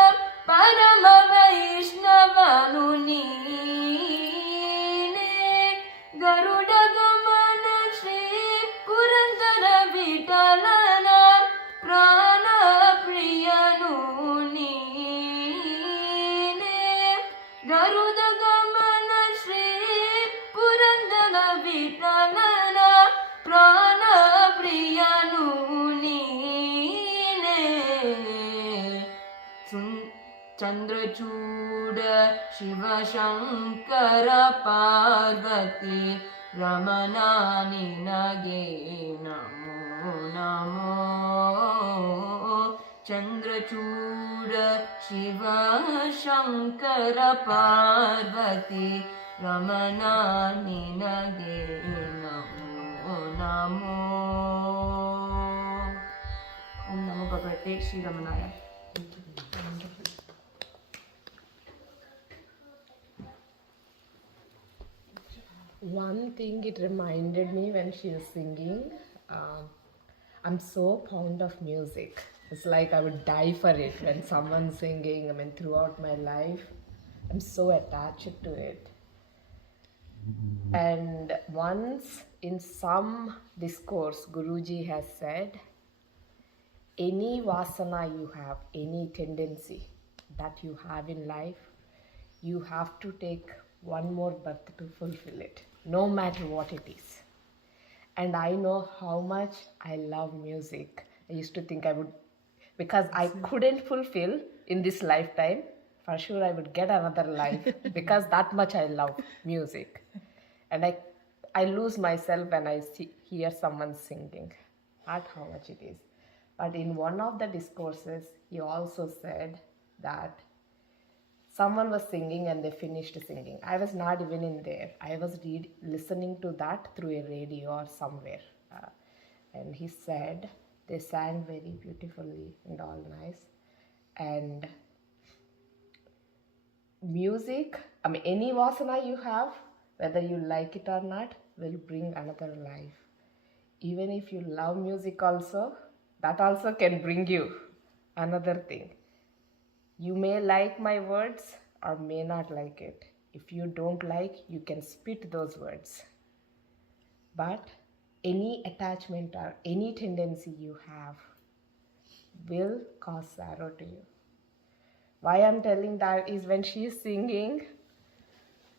ಪರಮ ವೈಷ್ಣವನು ನೀನೆ. ಗರುಡ ಗಮನ ಶ್ರೀ ಪುರಂದರ ವಿಠಲನ ಪ್ರಾಣ ಪ್ರಿಯನು ನೀನೆ. ಗರುಡ ಗಮನ ಶ್ರೀ ಪುರಂದರ ವಿಠಲನ ಪ್ರಾಣ ಪ್ರಿಯನು ನೀನೆ. चन्द्रचूड शिव शङ्कर पार्वती रमणा निनगे नमो नमो चन्द्रचूड शिव शङ्कर पार्वती रमणा निनगे नमो नमो ओम नमो भगवते Shri रमणाय One thing it reminded me when she was singing, I'm so fond of music. It's like I would die for it when someone's singing. I mean, throughout my life, I'm so attached to it. And once in some discourse, Guruji has said, any vasana you have, any tendency that you have in life, you have to take one more birth to fulfill it, no matter what it is. And I know how much I love music. I used to think I would, because I couldn't fulfill in this lifetime, for sure I would get another life because that much I love music. And I lose myself when I hear someone singing, not how much it is. But in one of the discourses, he also said that someone was singing and they finished singing. I was not even in there. I was listening to that through a radio or somewhere. And he said they sang very beautifully and all nice. And music, I mean, any vasana you have, whether you like it or not, will bring another life. Even if you love music also, that also can bring you another thing. You may like my words or may not like it. If you don't like, you can spit those words. But any attachment or any tendency you have will cause sorrow to you. Why I'm telling that is when she's singing,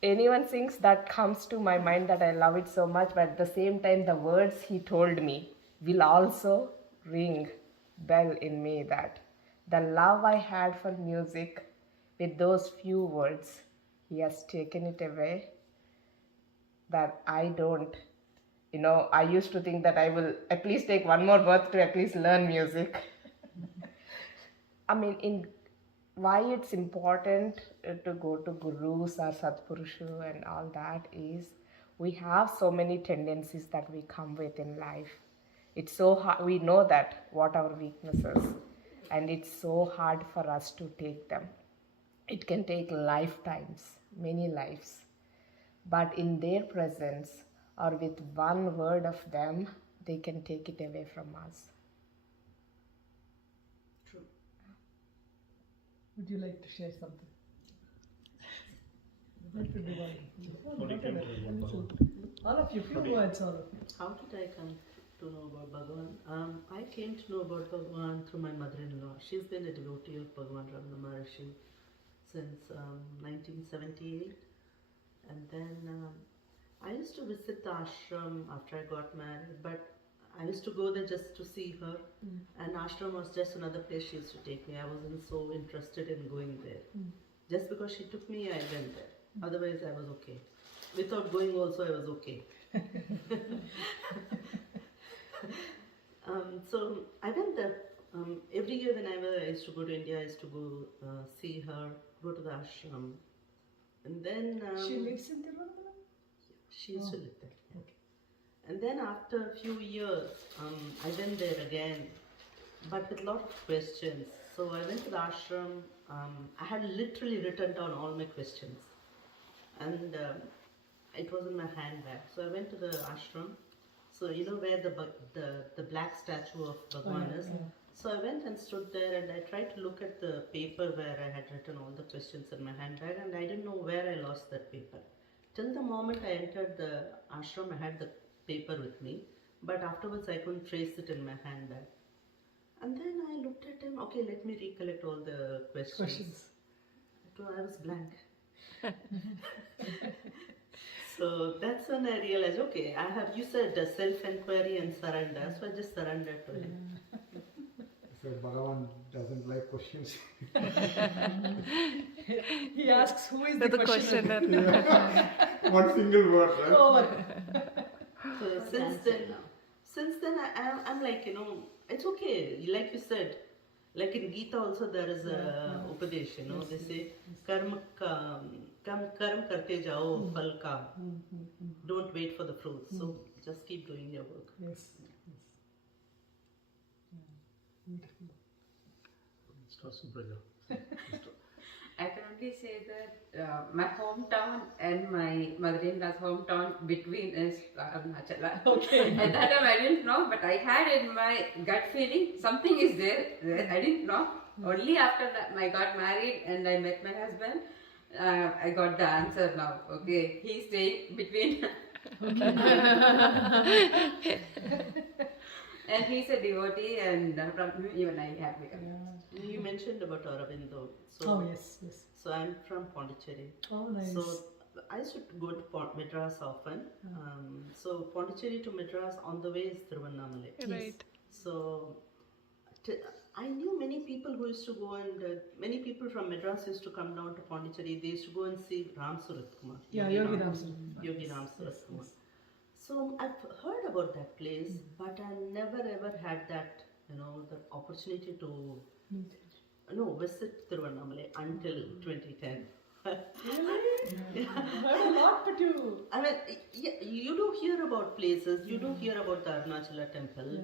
anyone sings, that comes to my mind that I love it so much, but at the same time the words he told me will also ring bell in me, that the love I had for music, with those few words, he has taken it away, that I don't. I used to think that I will at least take one more birth to at least learn music. I mean, why it's important to go to gurus or satpurushu and all that is, we have so many tendencies that we come with in life. It's so hard, we know that what our weaknesses, and it's so hard for us to take them. It can take lifetimes, many lives. But in their presence or with one word of them, they can take it away from us. True. Would you like to share something? That would be wonderful. All of you, few words, all of you. How did I come to know about Bhagavan? I came to know about Bhagavan through my mother-in-law. She's been a devotee of Bhagavan Ramana Maharshi since 1978. And then I used to visit the ashram after I got married, but I used to go there just to see her. And ashram was just another place she used to take me. I wasn't so interested in going there. Just because she took me, I went there. Otherwise, I was okay. Without going also, I was okay. So I went there. Every year whenever I used to go to India, I used to go see her, go to the ashram. And then... she lives in Tirunelveli? She used to live there. Okay. And then after a few years, I went there again, but with a lot of questions. So I went to the ashram. I had literally written down all my questions. And it was in my handbag. So I went to the ashram. So you know where the black statue of Bhagavan is? Yeah. So I went and stood there and I tried to look at the paper where I had written all the questions in my handbag, and I didn't know where I lost that paper. Till the moment I entered the ashram, I had the paper with me, but afterwards I couldn't trace it in my handbag. And then I looked at him, okay, let me recollect all the questions. I was blank. So that's when I realized, okay, you said self-enquiry and surrender, so I just surrendered to him. So said Bhagavan doesn't like questions. He asks who is the questioner. One single word, right? Over. So since then I'm like, it's okay. Like you said, like in Gita also there is a Upadesh, they say, Karma karte jao, phal ka. Don't wait for the fruits. So just keep doing your work. Yes. Beautiful. Start Subraja. I can only say that my hometown and my mother-in-law's hometown between is Arunachala. Okay. At that time I didn't know, but I had in my gut feeling something is there. I didn't know. Only after that I got married and I met my husband, I got the answer now. Okay, he's staying between. And he's a devotee, and from him even I have become. You mentioned about Aurobindo. Oh, yes. So I'm from Pondicherry. Oh, nice. So I used to go to Madras often. So Pondicherry to Madras on the way is Thiruvannamalai. Right. So I knew many people who used to go, and many people from Madras used to come down to Pondicherry. They used to go and see Ram Surat Kumar. Yogi Ram Surat Kumar. Yogi Ram Surat Kumar. So I've heard about that place, but I never ever had that, the opportunity to visit Thiruvannamalai until 2010. Really? I've heard a lot, but you... I mean, you do hear about places, you do hear about the Arunachala temple.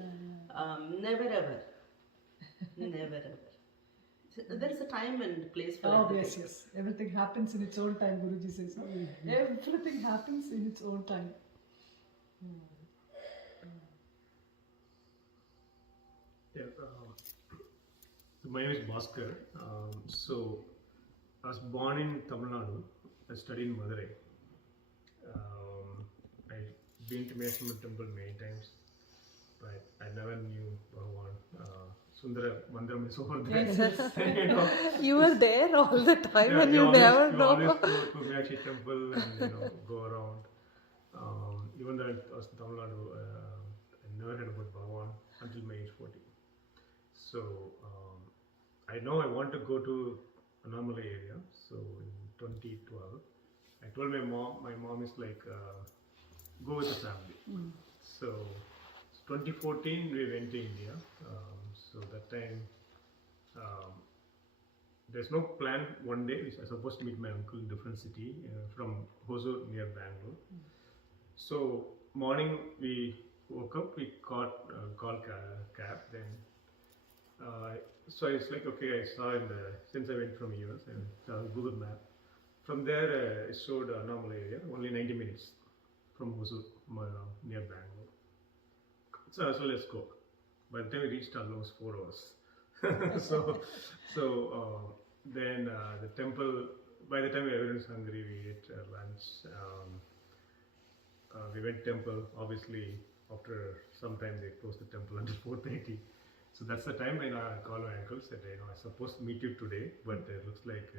Never ever. Never ever. There is a time and place for everything. Yes. Everything happens in its own time, Guruji says. Everything happens in its own time. Yeah, so my name is Bhaskar. So I was born in Tamil Nadu. I studied in Madurai. I've been to Meeswaran temple many times, but I never knew Bhagavan. Sundara Mandiram is over there. You were there all the time and you always, never you know. always go to Meeswaran temple and go around. Even though I was in Tamil Nadu, I never heard about Bhagavan until my age 40. So I know I want to go to Annamalai area. So in 2012, I told my mom is like, go with the family. So 2014 we went to India. So that time there's no plan. One day I was supposed to meet my uncle in different city from Hosur near Bangalore. So morning we woke up, we called cab. Then so it's like, okay, I saw since I went from US, I saw Google Map. From there it showed Annamalai area, only 90 minutes from Hosur near Bangalore. So let's go. By the time we reached almost 4 hours. so then the temple, by the time everyone was hungry, we ate lunch. We went temple. Obviously, after some time, they closed the temple until 4:30. So that's the time when I called my uncle, said, I'm supposed to meet you today, but it looks like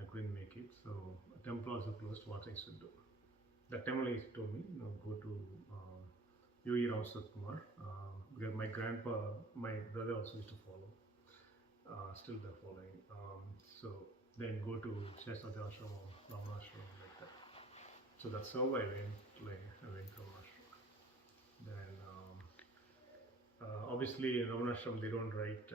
I couldn't make it. So the temple also closed. What I should do? That time only he told me, go to Yogi Ram Surat Kumar. Because my grandpa, my brother also used to follow. Still they're following. So then go to Shastadri Ashram or Ramana Ashram, like that. So that's how I went from Ashram. Then obviously in Ramana Ashram they don't write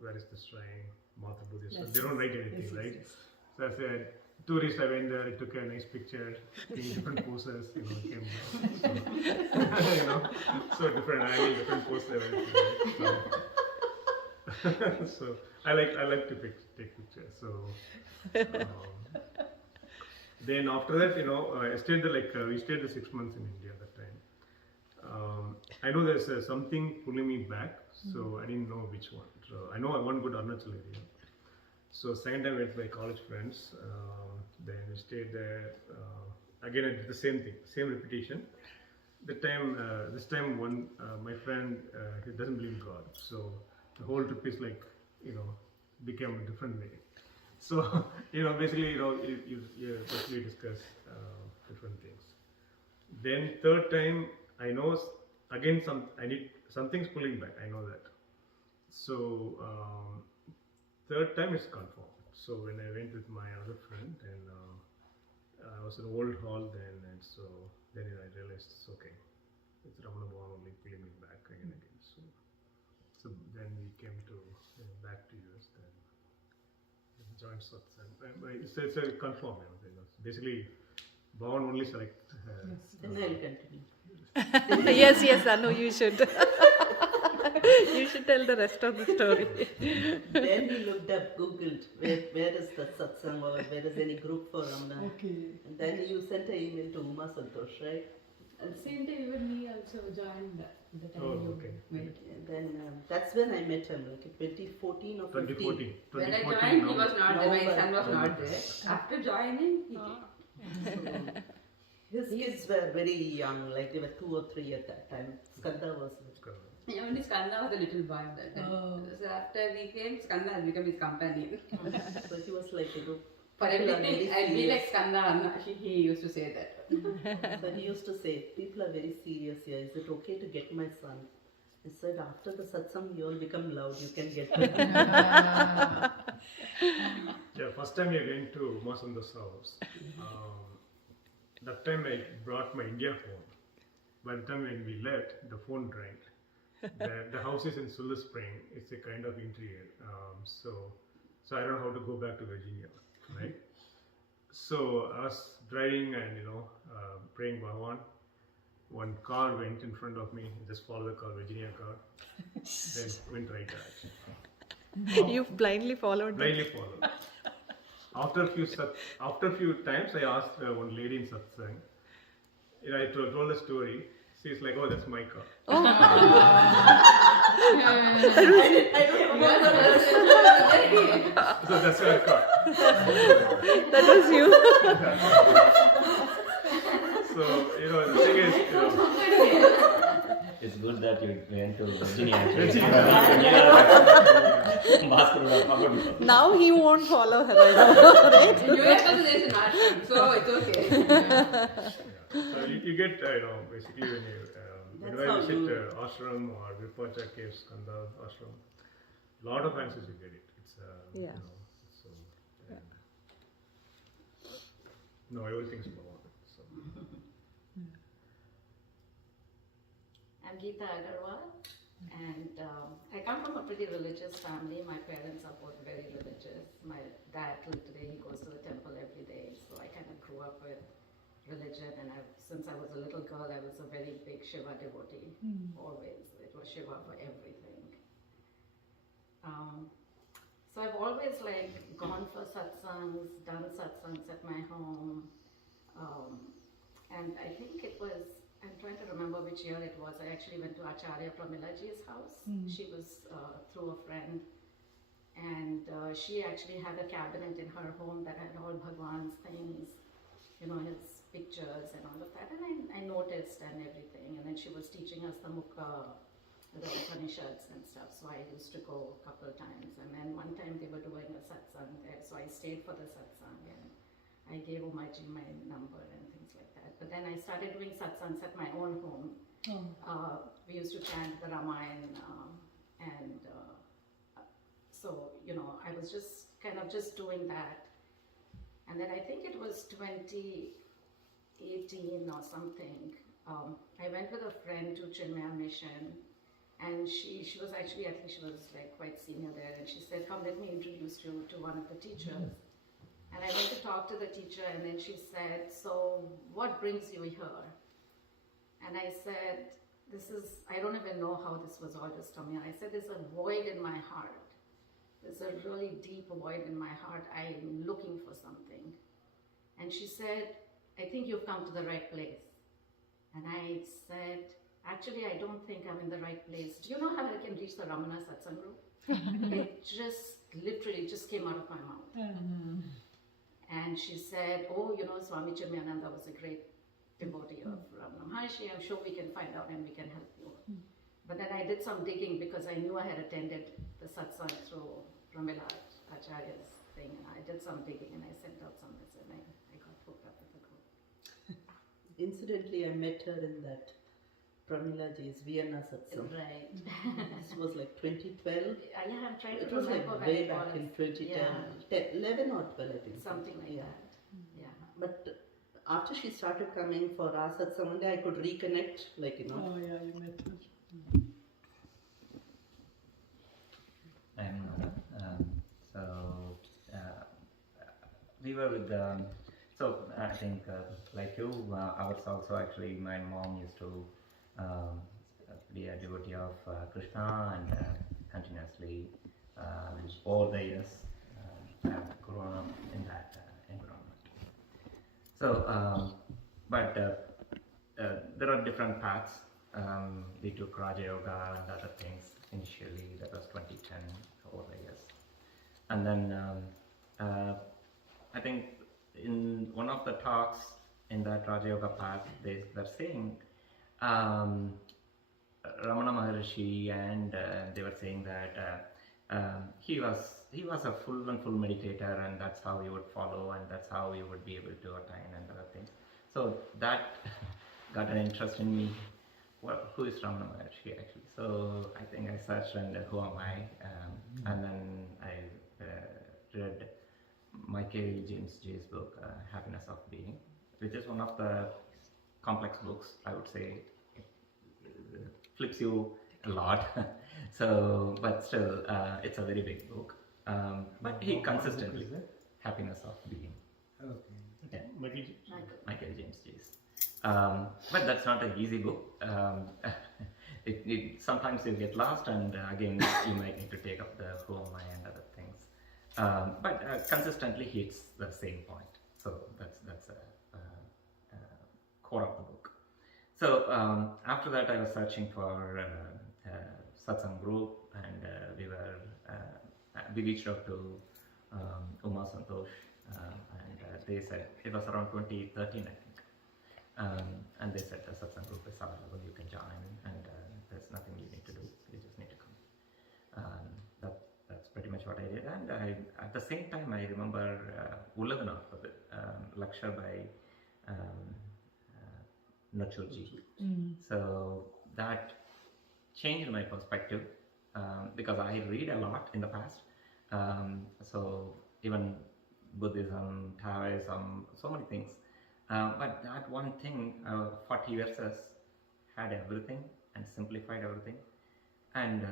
where is the shrine, Mata Buddhist. They don't write anything, right? Yes. So I said, tourist, I went there, I took a nice picture in different poses, came down. So different angle, different poses I went to. So I like to take pictures. So then after that, I stayed there we stayed there 6 months in India at that time. I know there's something pulling me back, so I didn't know which one. So I know I want to go to Arunachal area. So second time I went with my college friends. Then we stayed there. Again I did the same thing, same repetition. This time my friend he doesn't believe in God. So the whole trip is became a different way. So basically you basically discuss different things. Then third time I know again something's pulling back. I know that. So third time is confirmed. So when I went with my other friend, and I was in old hall then, and so then I realized it's okay. It's Ramana Bhavan only pulling me back again and again. So then we came to back to US, then joined Satsang. It's a confirm, basically Bhavan only select. Then I'll continue. Yes, Anu, you should. You should tell the rest of the story. Then he looked up, Googled, where is the satsang or where is any group for Ramana. Okay. And then you sent an email to Uma Santosh, right? At the same time, even me also joined the time Oh, you okay. went. And then that's when I met him, like in 2014 or 15. 2014. When I 2014 joined, he November. was not there, my son was November. not there. After joining, he came. His kids were very young, like they were 2 or 3 at that time. Skanda was. Yeah, only Skanda was a little boy at that time. Oh. So after we came, Skanda has become his companion. So he was like, For people are everything, very I'll be serious. like Skanda. He used to say that. So he used to say, people are very serious here. Is it okay to get my son? He said, after the satsang, you all become loud. You can get him. Yeah, first time I went to Masanda's house. That time I brought my India phone. By the time when we left, the phone rang. The house is in Sulu Spring. It's a kind of interior. So I don't know how to go back to Virginia, right? So I was driving and praying Bhagavan. One car went in front of me. Just followed the car, Virginia car. Then went right back. You blindly followed them. Blindly followed. After a few times, I asked one lady in Satsang. I told the story. She's like, "Oh, that's my car." So that's her car. That was you. So the thing is, It's good that you went to Virginia. Now he won't follow her. Right? You are also there in ashram, so it's okay. so you get basically when you whenever you visit ashram or Vipacha caves, Skanda ashram, lot of answers you get it. It's Yeah. so no, everything's Bhagavan. So. I'm Geeta Agarwal, and I come from a pretty religious family. My parents are both very religious. My dad, till today, he goes to the temple every day. So I kind of grew up with religion, and since I was a little girl, I was a very big Shiva devotee. Always, it was Shiva for everything. So I've always gone for satsangs, done satsangs at my home, and I think it was. I'm trying to remember which year it was. I actually went to Acharya Pramilaji's house. She was through a friend, and she actually had a cabinet in her home that had all Bhagwan's things, his pictures and all of that. And I noticed and everything. And then she was teaching us the Mukha, the Upanishads and stuff. So I used to go a couple of times. And then one time they were doing a satsang there, so I stayed for the satsang and I gave Umaji my number and things like that. But then I started doing satsangs at my own home. We used to chant the Ramayana, and so I was just kind of just doing that. And then I think it was 2018 or something. I went with a friend to Chinmaya Mission, and she was actually, I think she was quite senior there, and she said, "Come, let me introduce you to one of the teachers." And I went to talk to the teacher, and then she said, "So what brings you here?" And I said, I don't even know how this was all just coming. I said, "There's a void in my heart. There's a really deep void in my heart. I'm looking for something." And she said, "I think you've come to the right place." And I said, "Actually, I don't think I'm in the right place. Do you know how I can reach the Ramana Satsang group?" It just literally just came out of my mouth. And she said, "Oh, Swami Chinmayananda was a great devotee of Ramana Maharshi. I'm sure we can find out and we can help you." But then I did some digging because I knew I had attended the satsang through Pramila Acharya's thing. And I did some digging and I sent out some message and I got hooked up with the group. Incidentally, I met her in that Pramila Ji's Vienna Satsang. Right. This was like 2012. Yeah, I'm trying It to was remember like when way it back in was. 2010, Yeah. 11 or 12, I think. Something like yeah. that. Yeah. But after she started coming for our satsang, one day I could reconnect, like, you know. Oh yeah, you met her. I'm so we were with so I think like you, ours also actually. My mom used to be a devotee of Krishna and continuously all the years have grown up in that environment. So, but there are different paths. We took Raja Yoga and other things initially. That was 2010 over the years, and then I think in one of the talks in that Raja Yoga path, they're saying Ramana Maharshi, and they were saying that he was a full meditator, and that's how you would follow, and that's how you would be able to attain and other things. So that got an interest in me. Well, who is Ramana Maharshi actually? So I think I searched and who am I? And then I read Michael James J's book, Happiness of Being, which is one of the complex books, I would say. It flips you a lot. So, but still, it's a very big book. But he consistently, Happiness of Being. Okay. Yeah. Michael James J's. But that's not an easy book. Sometimes you get lost, and again you might need to take up the who am I and other things. But consistently hits the same point. So that's a core of the book. So after that, I was searching for satsang group, and we reached out to Uma Santosh, and they said it was around 2013, I think. And they said the satsang group is available, you can join, and there's nothing you need to do, you just need to come. That's pretty much what I did. And at the same time, I remember Uladana, lecture by Nachurji. So that changed my perspective, because I read a lot in the past. So even Buddhism, Taoism, so many things. But that one thing, 40 verses had everything and simplified everything. And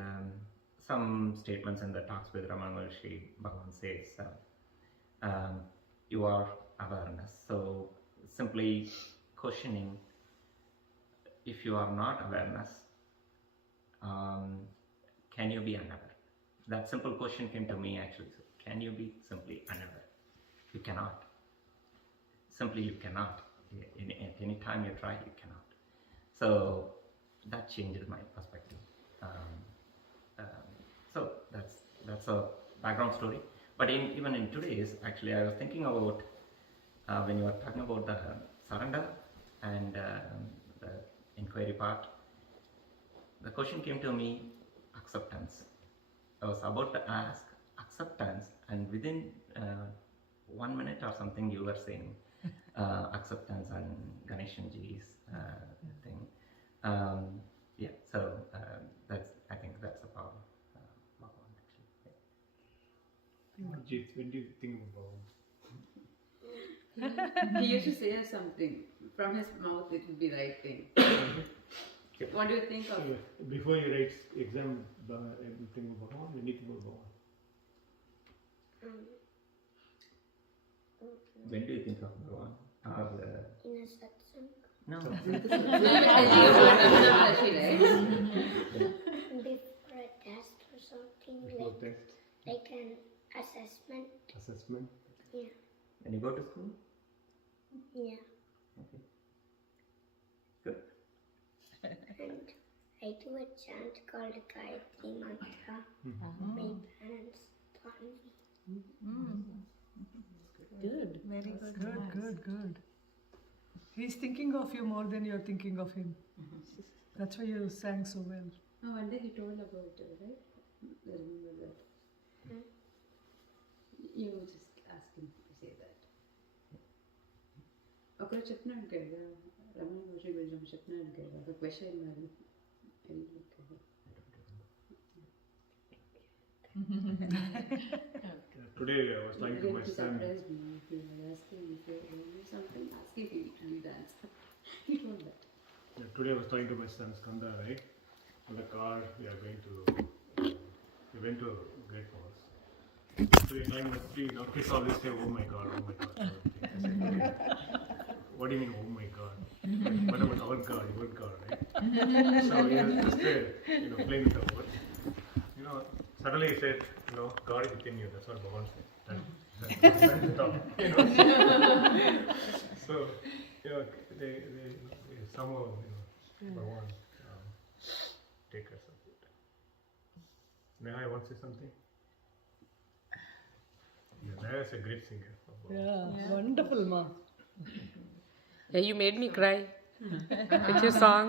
some statements in the talks with Ramana Maharshi, Bhagavan says, you are awareness. So simply questioning, if you are not awareness, can you be unaware? That simple question came to me actually. So can you be simply unaware? You cannot. Simply you cannot. At any time you try, you cannot. So that changed my perspective. So that's a background story. But even in today's, actually, I was thinking about when you were talking about the surrender and the inquiry part. The question came to me, acceptance. I was about to ask acceptance, and within 1 minute or something, you were saying acceptance and Ganeshanji's thing. Yeah, so I think that's a power. Jeet, when do you think about? He used to say something. From his mouth, it will be right thing. What do you think of? Before you write exam, anything about Bhagavan? Anything about Bhagavan? When do you think of Bhagavan? In a satsang. No. Before a test or something, Before like, test? like an assessment. Assessment? Yeah. When you go to school? Yeah. Okay. Good. And I do a chant called Gayatri Mantra. My parents taught me. Good. Very good. Good. He's thinking of you more than you're thinking of him. That's why you sang so well. Oh, one day he told about it, right? I remember that. You just ask him to say that. ఒకరు చెప్పినాడు కదా రమణ మహర్షి కొంచెం చెప్పినాడు కదా ఒక question మరి Today I was talking to my son. Today I was talking to my son Skanda, right? On the car we went to Great Falls. So we climbed the tree. Now kids always say, "Oh my God, oh my God." I said, "Okay. What do you mean, oh my God? What about our God, your God, right?" So he was just playing with the word. Suddenly he said, God is within you. That's what Bhagavan said. That's the top, So, they somehow, Bhagavan take us up. May I want to say something? Yeah, Neha is a great singer. Yeah, wonderful, ma. Yeah, you made me cry with your song.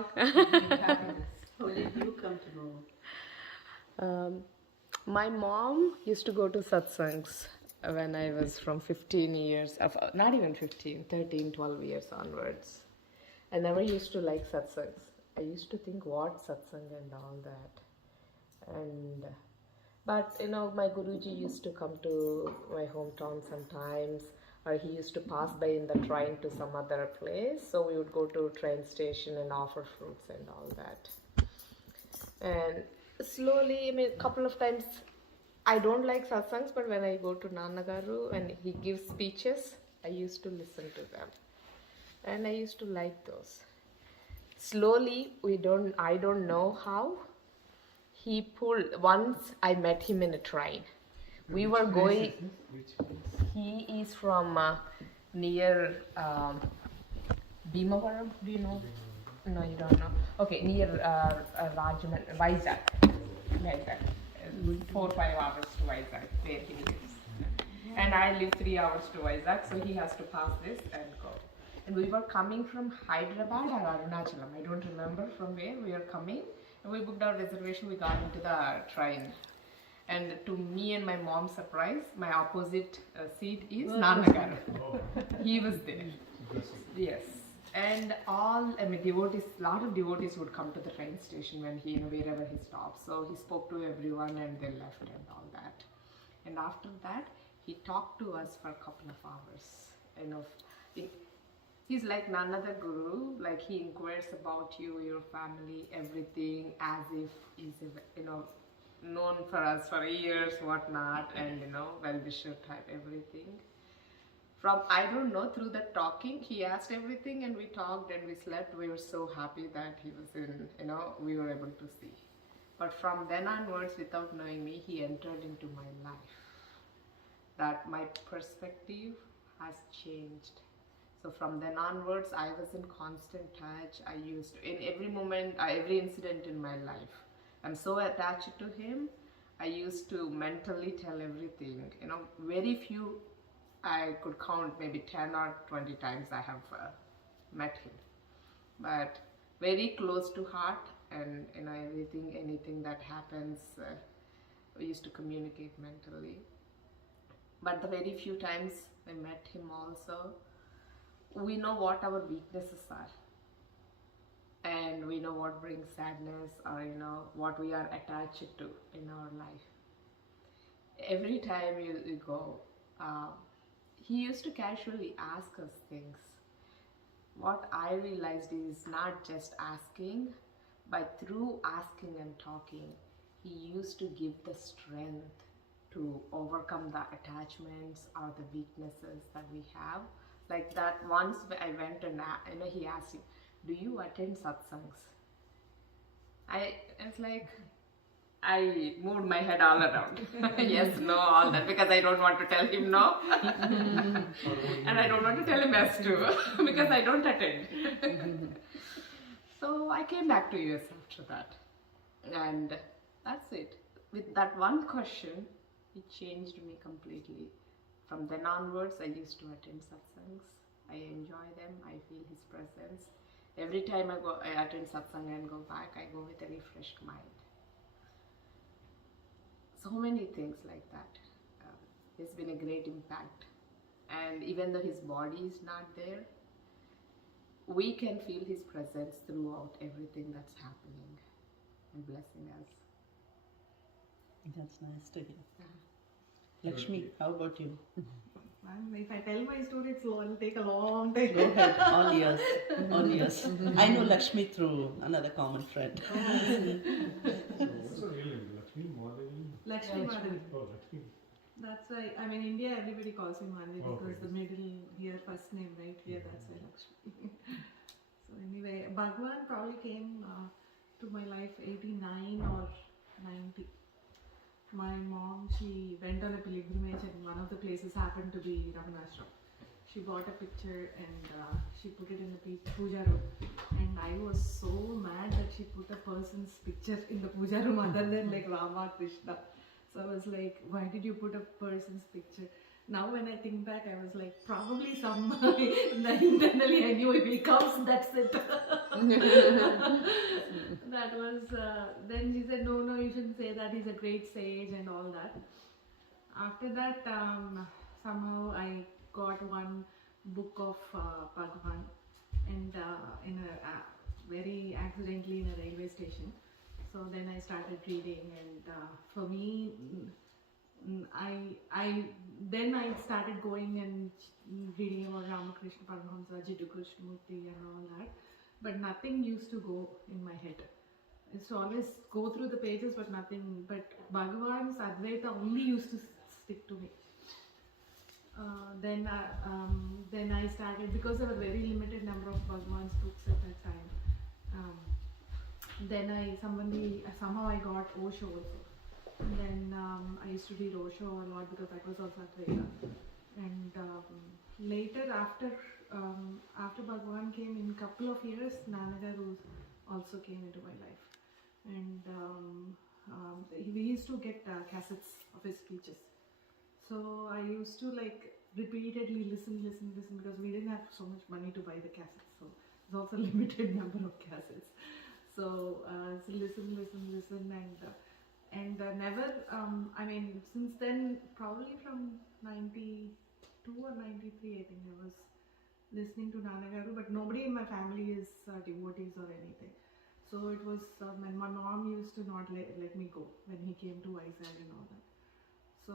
How did you come to know? My mom used to go to satsangs when I was from 15 years, not even 15, 13, 12 years onwards. I never used to like satsangs. I used to think, what satsang and all that. But my Guruji used to come to my hometown sometimes, or he used to pass by in the train to some other place. So we would go to train station and offer fruits and all that. And slowly, a couple of times, I don't like satsangs, but when I go to Nannagaru and he gives speeches, I used to listen to them. And I used to like those. Slowly, I don't know how, he pulled, once I met him in a train. We were going, he is from near Bhimavaram, do you know? No, you don't know. Okay, near Vizag, like that. 4-5 hours to Vizag, where he lives. And I live 3 hours to Vizag, so he has to pass this and go. And we were coming from Hyderabad or Arunachalam, I don't remember from where we were coming. And we booked our reservation, we got into the train. And to me and my mom's surprise, my opposite seat is Nannagaru. He was there. Yes. And devotees, lot of devotees would come to the train station when wherever he stops. So he spoke to everyone and they left and all that. And after that, he talked to us for a couple of hours. He's like none other guru, like he inquires about you, your family, everything, as if he's, known for us for years, whatnot, and, well-wisher type, everything. From, I don't know, through the talking, he asked everything and we talked and we slept. We were so happy that he was we were able to see. But from then onwards, without knowing me, he entered into my life. That my perspective has changed. So from then onwards, I was in constant touch. I used to, in every moment, every incident in my life, I'm so attached to him. I used to mentally tell everything. Very few, I could count maybe 10 or 20 times I have met him. But very close to heart, and anything that happens, we used to communicate mentally. But the very few times I met him also, we know what our weaknesses are. And we know what brings sadness, or what we are attached to in our life. Every time you go, he used to casually ask us things. What I realized is not just asking, but through asking and talking, he used to give the strength to overcome the attachments or the weaknesses that we have. Like that once I went and he asked me, do you attend satsangs? I was like, I moved my head all around. Yes, no, all that, because I don't want to tell him no. And I don't want to tell him yes too, because I don't attend. So I came back to US after that. And that's it. With that one question, it changed me completely. From then onwards, I used to attend satsangs. I enjoy them. I feel his presence. Every time I attend satsang and go back, I go with a refreshed mind. So many things like that. It's been a great impact. And even though his body is not there, we can feel His presence throughout everything that's happening and blessing us. That's nice to hear. Lakshmi, how about you? If I tell my story, it'll take a long time. Go ahead, all ears, all ears. I know Lakshmi through another common friend. So what's your real name? Lakshmi Madhavi? Lakshmi Madhavi. Oh, Lakshmi. That's why, I mean, India, everybody calls me Madhavi Okay. because the middle here, first name, right? Here, that's why Lakshmi. So anyway, Bhagwan probably came to my life 89 or 90. My mom, she went on a pilgrimage and one of the places happened to be Ramana. She bought a picture and she put it in the puja room. And I was so mad that she put a person's picture in the puja room other than like Rama, Krishna. So I was like, why did you put a person's picture? Now when I think back, I was like, probably some internally I knew if he comes, that's it. That was, then she said, no, you shouldn't say that, he's a great sage and all that. After that, somehow I got one book of Bhagwan and in a very accidentally in a railway station. So then I started reading and for me, then I started going and reading about Ramakrishna Paramahamsa, Jiddu Krishnamurti and all that, but nothing used to go in my head. I used to always go through the pages but nothing, but Bhagavan's Advaita only used to stick to me. Then I started, because there were very limited number of Bhagavan's books at that time, then somehow I got Osho also. And then I used to read Osho a lot because that was also Advaita. And later after Bhagwan came, in a couple of years, Nannagaru also came into my life. And we used to get cassettes of his speeches. So I used to like repeatedly listen because we didn't have so much money to buy the cassettes. So there's also a limited number of cassettes. So listen and never, I mean, since then, probably from 92 or 93, I think I was listening to Nannagaru, but nobody in my family is devotees or anything. So it was, my mom used to not let me go when he came to Vizag and all that. So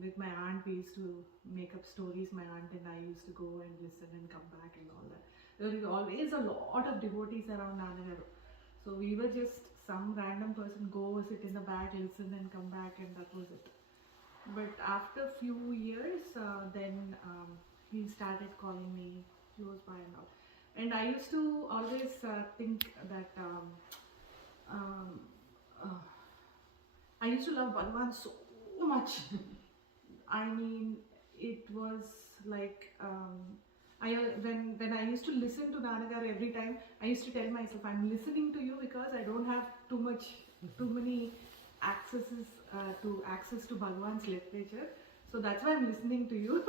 with my aunt, we used to make up stories, my aunt and I used to go and listen and come back and all that. There was always a lot of devotees around Nannagaru. So we were just some random person go sit in the back, listen and come back, and that was it. But after a few years, then he started calling me close by and all. And I used to always think that I used to love Bhagwan so much. I mean, it was like when I used to listen to Nannagaru every time, I used to tell myself, I'm listening to you because I don't have too many access to Bhagwan's literature. So that's why I'm listening to you.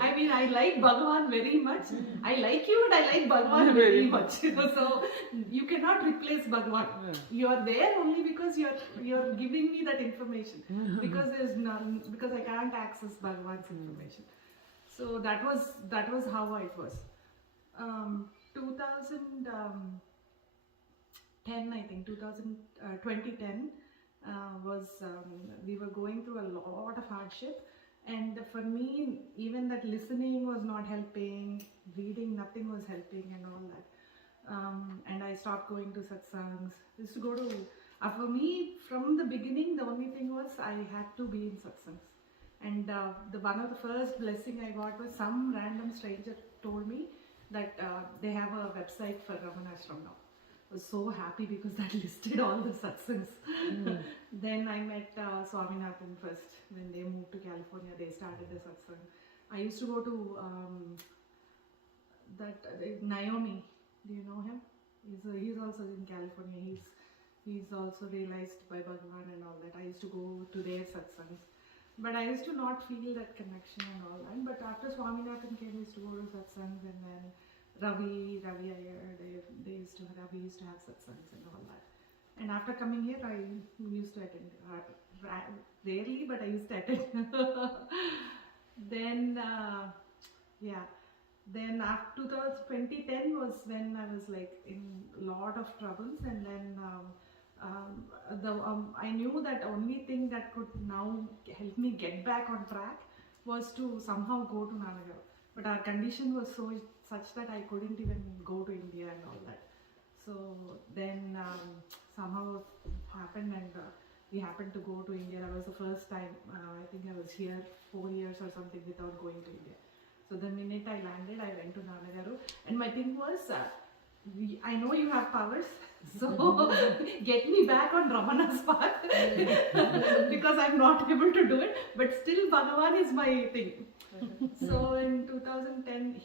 I like Bhagwan very much. I like you and I like Bhagwan very much. So you cannot replace Bhagwan. You are there only because you're giving me that information. Because I can't access Bhagwan's information. So that was how it was. 2010, I think, 2010 was, we were going through a lot of hardship, and for me, even that listening was not helping, reading, nothing was helping and all that. And I stopped going to satsangs. I used to go to, for me, from the beginning, the only thing was I had to be in satsangs. And one of the first blessing I got was some random stranger told me that they have a website for Ramana now. I was so happy because that listed all the satsangs. Then I met Swaminathan first. When they moved to California, they started the satsang. I used to go to Naomi. Do you know him? He's also in California. He's also realized by Bhagavan and all that. I used to go to their satsangs. But I used to not feel that connection and all that. But after Swaminathan came, I used to go to satsangs, and then Ravi Iyer, Ravi used to have satsangs and all that. And after coming here, I used to attend, rarely, but I used to attend. Then, then after 2010 was when I was like in a lot of troubles, and then I knew that only thing that could now help me get back on track was to somehow go to Nannagaru. But our condition was such that I couldn't even go to India and all that. So then somehow it happened, and we happened to go to India. That was the first time. I think I was here 4 years or something without going to India. So the minute I landed, I went to Nannagaru, and my thing was, I know you have powers, so get me back on Ramana's path because I'm not able to do it. But still, Bhagavan is my thing. So in 2010,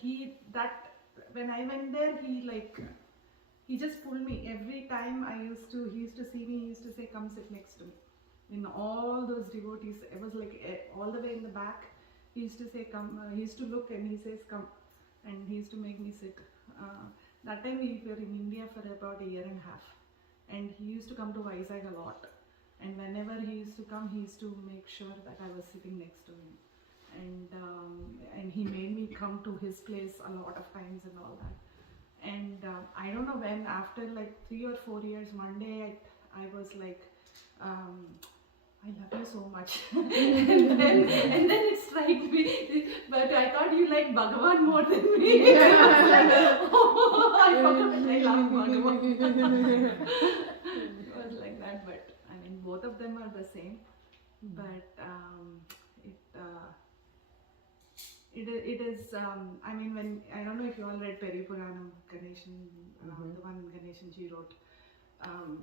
when I went there, he just pulled me every time. He used to see me. He used to say, "Come sit next to me." In all those devotees, it was like all the way in the back. He used to say, "Come." He used to look and he says, "Come," and he used to make me sit. That time we were in India for about a year and a half, and he used to come to Vizag a lot. And whenever he used to come, he used to make sure that I was sitting next to him, and he made me come to his place a lot of times and all that. And I don't know when, after like 3 or 4 years, one day I was like, I love you so much. and then it struck me, but I thought you like Bhagavan more than me. I was like, oh, I forgot I love Bhagavan. It was like that, but I mean, both of them are the same. But it is, I mean, when, I don't know if you all read Peripuranam, Ganeshan, the one Ganeshan ji wrote.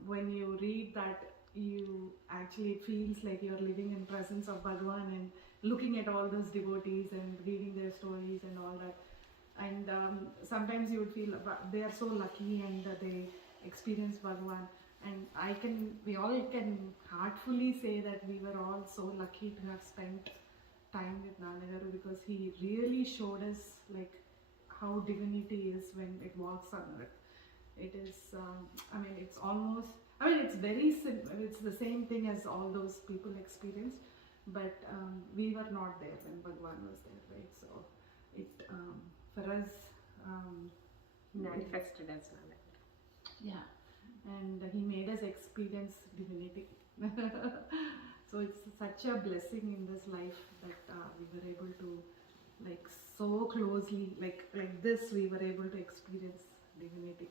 When you read that, you actually, it feels like you're living in presence of Bhagavan and looking at all those devotees and reading their stories and all that. And sometimes you would feel they are so lucky and they experience Bhagavan. And we all can heartfully say that we were all so lucky to have spent time with Nannagaru, because he really showed us like how divinity is when it walks on earth. It is, I mean, it's almost, I mean, it's very simple. It's the same thing as all those people experienced, but we were not there when Bhagwan was there, right? So it, for us, Manifested as Nannagaru. yeah, and he made us experience divinity. So it's such a blessing in this life that we were able to, like, so closely, like this, we were able to experience divinity.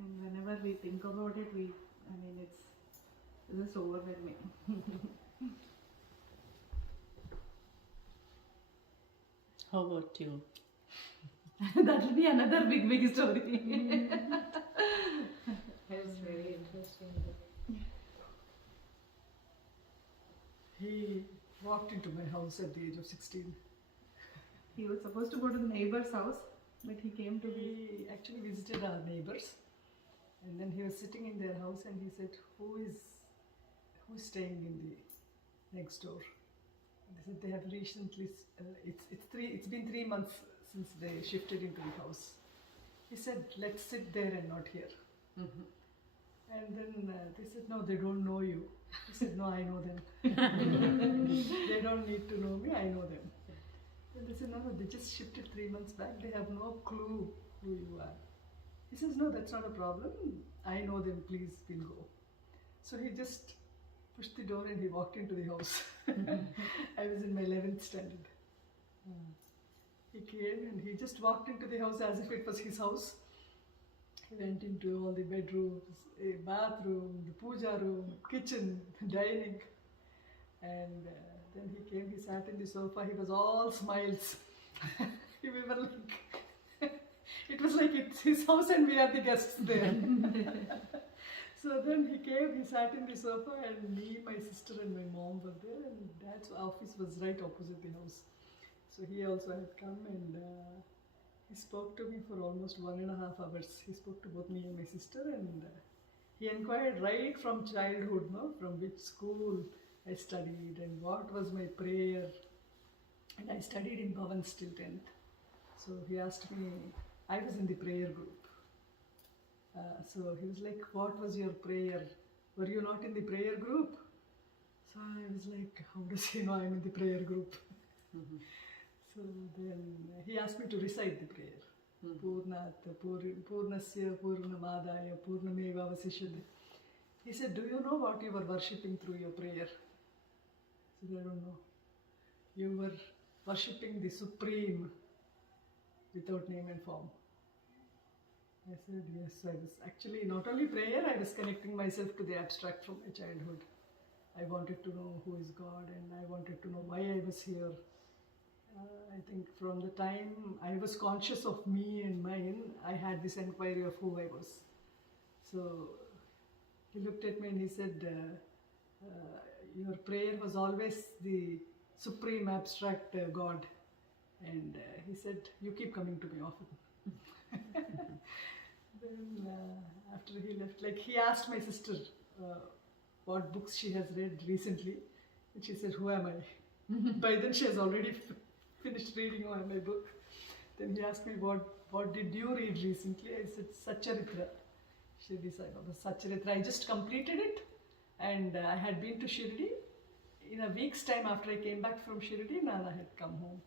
And whenever we think about it, I mean, it's just overwhelming. How about you? That will be another big story. That is very interesting. He walked into my house at the age of 16. He was supposed to go to the neighbor's house, but he came to He actually visited our neighbors, and then he was sitting in their house and he said, who's staying in the next door? And they said they have recently, it's been 3 months since they shifted into the house. He said, let's sit there and not here. And then they said, no, they don't know you. He said, no, I know them. They don't need to know me, I know them. And they said, no, they just shifted 3 months back. They have no clue who you are. He says, no, that's not a problem. I know them, please, we'll go. So he just pushed the door and he walked into the house. I was in my 11th standard. He came and he just walked into the house as if it was his house. He went into all the bedrooms, a bathroom, the puja room, kitchen, dining. And then he came, he sat in the sofa, he was all smiles. We were like, it was like it's his house and we are the guests there. So then he came, he sat in the sofa, and me, my sister and my mom were there, and Dad's office was right opposite the house. So he also had come, and he spoke to me for almost 1.5 hours. He spoke to both me and my sister, and he inquired right from childhood, from which school I studied and what was my prayer. And I studied in Bhavans till 10th. So he asked me, I was in the prayer group. So he was like, what was your prayer? Were you not in the prayer group? So I was like, how does he know I'm in the prayer group? So So then he asked me to recite the prayer. Purnasya Purnamadaya Purnameva Vasishyate. He said, do you know what you were worshipping through your prayer? I said, I don't know. You were worshipping the Supreme without name and form. I said, yes, I was actually not only prayer, I was connecting myself to the abstract from my childhood. I wanted to know who is God and I wanted to know why I was here. I think from the time I was conscious of me and mine, I had this inquiry of who I was. So he looked at me and he said, your prayer was always the supreme abstract God. And he said, you keep coming to me often. Then after he left, like he asked my sister what books she has read recently. And she said, who am I? By then she has already finished reading my book. Then he asked me, what did you read recently? I said, Satcharitra. Shirdi Sai Baba, Satcharitra. I just completed it and I had been to Shirdi. In a week's time after I came back from Shirdi, Nana had come home.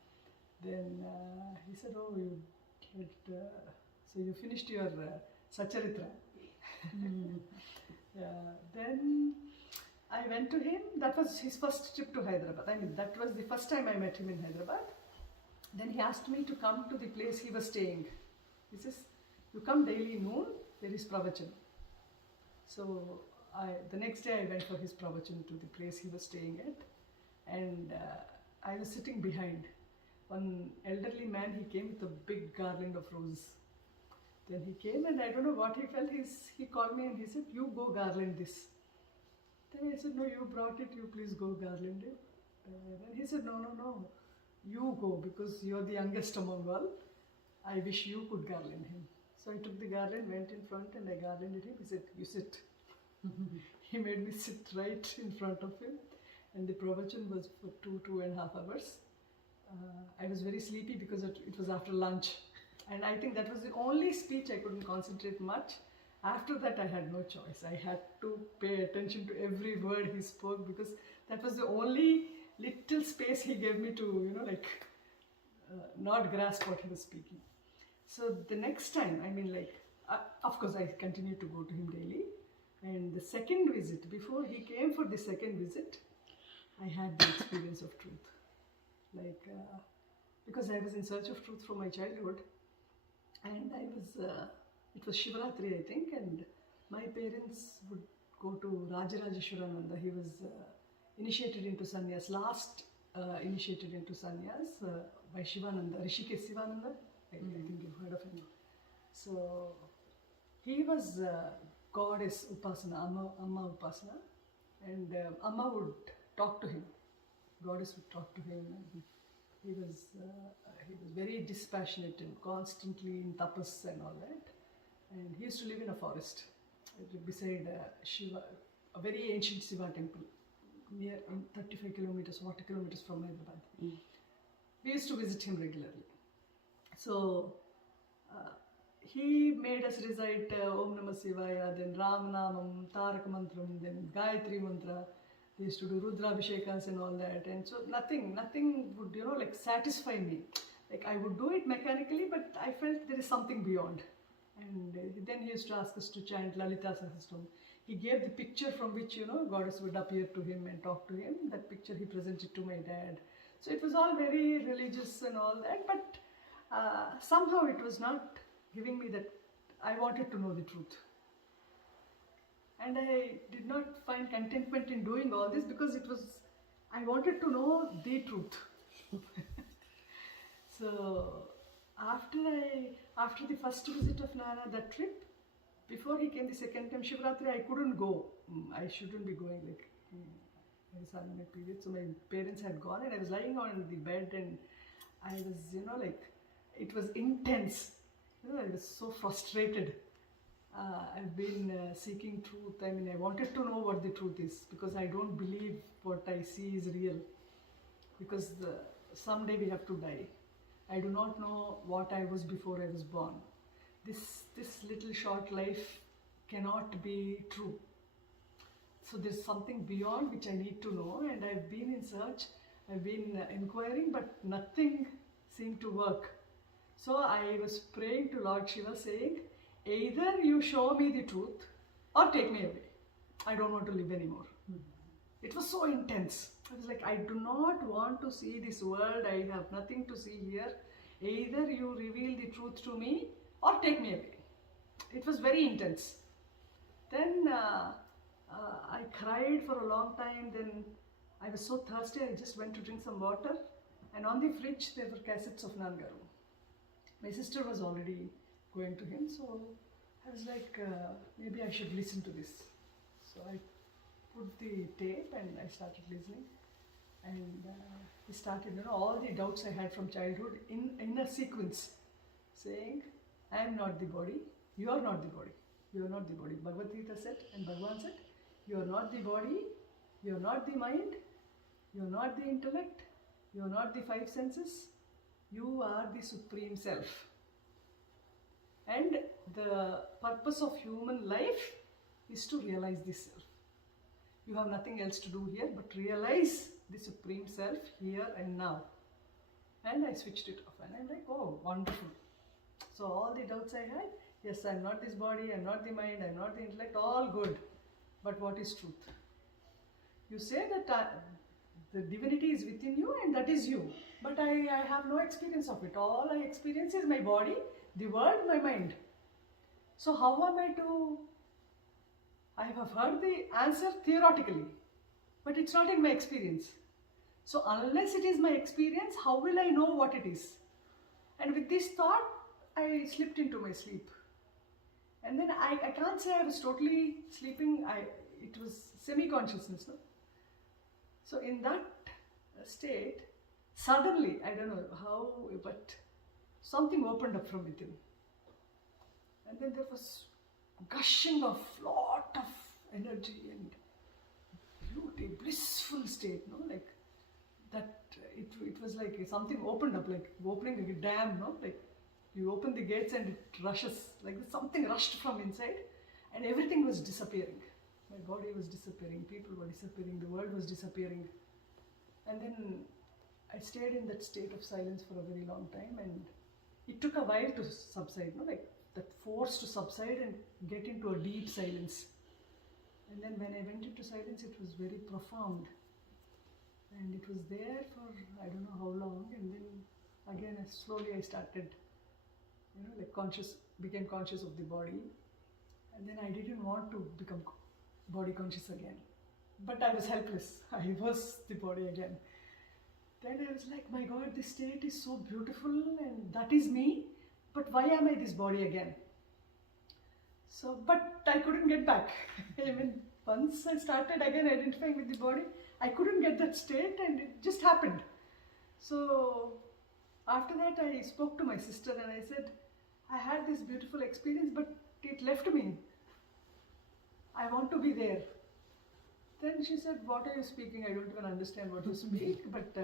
Then he said, oh, so you finished your Satcharitra. Then I went to him. That was his first trip to Hyderabad. I mean, that was the first time I met him in Hyderabad. Then he asked me to come to the place he was staying. He says, you come daily noon, there is pravachan. So the next day I went for his pravachan to the place he was staying at. And I was sitting behind. One elderly man, he came with a big garland of roses. Then he came and I don't know what he felt. He called me and he said, you go garland this. Then I said, no, you brought it, you please go garland it. Then he said, no, you go because you're the youngest among all. I wish you could garland him. So I took the garland, went in front and I garlanded him. He said, you sit. He made me sit right in front of him. And the pravachan was for 2.5 hours. I was very sleepy because it was after lunch. And I think that was the only speech I couldn't concentrate much. After that, I had no choice. I had to pay attention to every word he spoke because that was the only little space he gave me to, not grasp what he was speaking. So the next time, of course, I continued to go to him daily. And the second visit, before he came for the second visit, I had the experience of truth. Because I was in search of truth from my childhood. And it was Shivaratri, I think, and my parents would go to Rajarajeshwarananda. He was initiated into sannyas, last initiated into sannyas by Shivananda, Rishikesh Sivananda. I think you've heard of him. So he was goddess Upasana, Amma Upasana, and Amma would talk to him. Goddess would talk to him, and he was very dispassionate and constantly in tapas and all that. And he used to live in a forest beside Shiva, a very ancient Shiva temple, near 35 kilometers, 40 kilometers from Hyderabad. We used to visit him regularly. So he made us recite Om Namah Shivaya, then Ramanamam, Tarak Mantram, then Gayatri Mantra. They used to do Rudrabhishekas and all that. And so nothing would, satisfy me. I would do it mechanically, but I felt there is something beyond. And then he used to ask us to chant Lalita Sahasram. He gave the picture from which, goddess would appear to him and talk to him. That picture he presented to my dad. So it was all very religious and all that, but somehow it was not giving me that I wanted to know the truth. And I did not find contentment in doing all this because I wanted to know the truth. So after the first visit of Nana, that trip, before he came the second time, Shivratri, I couldn't go. I shouldn't be going, I was having my period. So my parents had gone and I was lying on the bed and I was, it was intense. I was so frustrated. I've been seeking truth. I wanted to know what the truth is because I don't believe what I see is real. Because someday we have to die. I do not know what I was before I was born. This little short life cannot be true. So there's something beyond which I need to know, and I've been in search, I've been inquiring, but nothing seemed to work. So I was praying to Lord Shiva saying, either you show me the truth or take me away. I don't want to live anymore. It was so intense. I was like, I do not want to see this world. I have nothing to see here. Either you reveal the truth to me or take me away. It was very intense. Then I cried for a long time. Then I was so thirsty, I just went to drink some water. And on the fridge, there were cassettes of Nannagaru. My sister was already going to him, so I was like, maybe I should listen to this. So I put the tape and I started listening. And he started, all the doubts I had from childhood in a sequence, saying, I am not the body, you are not the body, you are not the body. Bhagavad Gita said, and Bhagavan said, you are not the body, you are not the mind, you are not the intellect, you are not the five senses, you are the Supreme Self. And the purpose of human life is to realize this self. You have nothing else to do here but realize the Supreme Self here and now. And I switched it off and I'm like, oh, wonderful. So all the doubts I had, yes, I'm not this body, I'm not the mind, I'm not the intellect, all good. But what is truth? You say that the divinity is within you and that is you. But I have no experience of it. All I experience is my body, the world, my mind. So how am I to... I have heard the answer theoretically, but it's not in my experience. So unless it is my experience, how will I know what it is? And with this thought, I slipped into my sleep. And then I can't say I was totally sleeping. It was semi-consciousness. No? So in that state, suddenly, I don't know how, but something opened up from within. And then there was gushing of lot of energy and beauty, blissful state, like that. It was like something opened up, like opening a dam, like you open the gates and it rushes, like something rushed from inside and everything was disappearing. My body was disappearing, people were disappearing, the world was disappearing. And then I stayed in that state of silence for a very long time, and it took a while to subside, like that force to subside and get into a deep silence. And then when I went into silence, it was very profound. And it was there for I don't know how long, and then again slowly I started, became conscious of the body. And then I didn't want to become body conscious again. But I was helpless. I was the body again. Then I was like, my God, this state is so beautiful and that is me. But why am I this body again? So, but I couldn't get back. I mean, once I started again identifying with the body, I couldn't get that state and it just happened. So after that I spoke to my sister and I said, I had this beautiful experience, but it left me. I want to be there. Then she said, what are you speaking? I don't even understand what you speak, but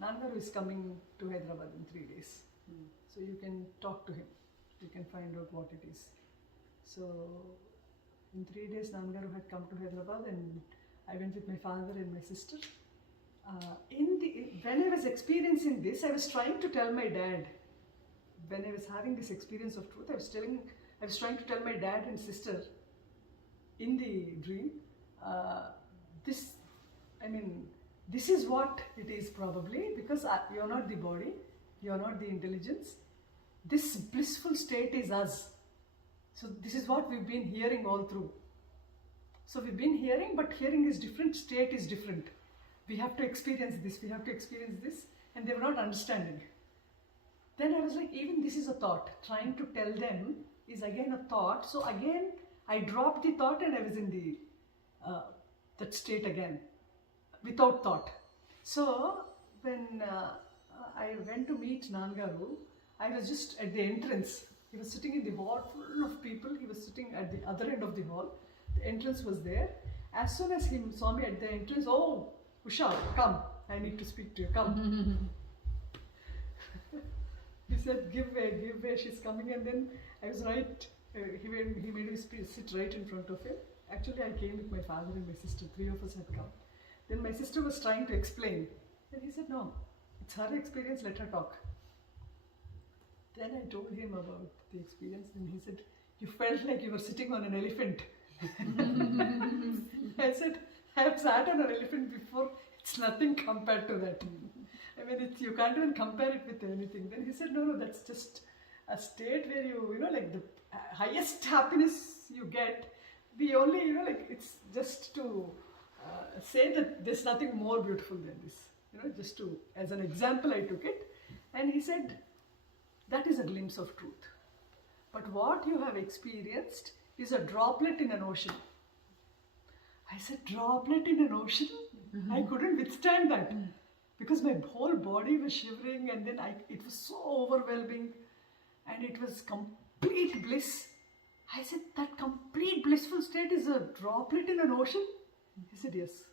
Nannagaru is coming to Hyderabad in 3 days. So you can talk to him. You can find out what it is. So in 3 days, Nannagaru had come to Hyderabad and I went with my father and my sister. When I was experiencing this, I was trying to tell my dad. When I was having this experience of truth, I was trying to tell my dad and sister in the dream, this is what it is probably, because you're not the body, you're not the intelligence. This blissful state is us. So this is what we've been hearing all through. So we've been hearing, but hearing is different, state is different. We have to experience this, we have to experience this, and they were not understanding. Then I was like, even this is a thought. Trying to tell them is again a thought. So again, I dropped the thought and I was in the that state again, without thought. So when I went to meet Nannagaru, I was just at the entrance. He was sitting in the hall full of people. He was sitting at the other end of the hall. The entrance was there. As soon as he saw me at the entrance, oh, Usha, come. I need to speak to you. Come. He said, give way, she's coming. And then I was right. He made me sit right in front of him. Actually, I came with my father and my sister. 3 of us had come. Then my sister was trying to explain. And he said, no, it's her experience, let her talk. Then I told him about the experience, and he said, "You felt like you were sitting on an elephant." I said, "I have sat on an elephant before. It's nothing compared to that. I mean, you can't even compare it with anything." Then he said, "No, that's just a state where like the highest happiness you get. We only, like it's just to say that there's nothing more beautiful than this. Just to, as an example, I took it." And he said, "That is a glimpse of truth. But what you have experienced is a droplet in an ocean." I said, "Droplet in an ocean?" I couldn't withstand that because my whole body was shivering, and then it was so overwhelming, and it was complete bliss. I said, "That complete blissful state is a droplet in an ocean?" He said, "Yes."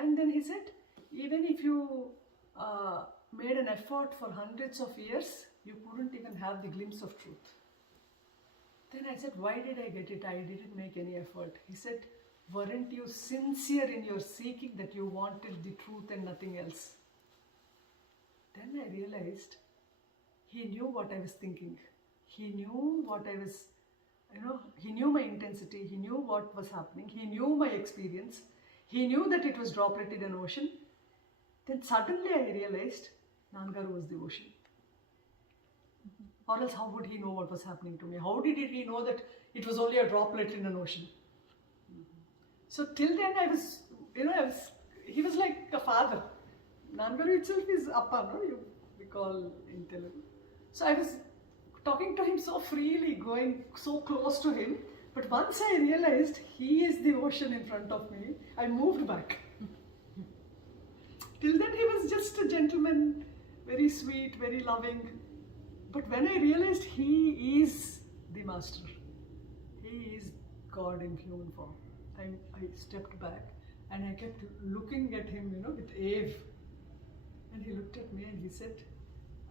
And then he said, "Even if you made an effort for hundreds of years, you couldn't even have the glimpse of truth." Then I said, "Why did I get it? I didn't make any effort." He said, "Weren't you sincere in your seeking that you wanted the truth and nothing else?" Then I realized he knew what I was thinking. He knew what I was, he knew my intensity. He knew what was happening. He knew my experience. He knew that it was droplet in an ocean. Then suddenly I realized Nannagaru was the ocean. Or else how would he know what was happening to me? How did he know that it was only a droplet in an ocean? So till then he was like a father. Nannagaru itself is Appa, we call in Telugu. So I was talking to him so freely, going so close to him. But once I realized he is the ocean in front of me, I moved back. Till then he was just a gentleman, very sweet, very loving. But when I realized he is the master, he is God in human form, I stepped back and I kept looking at him, with awe. And he looked at me and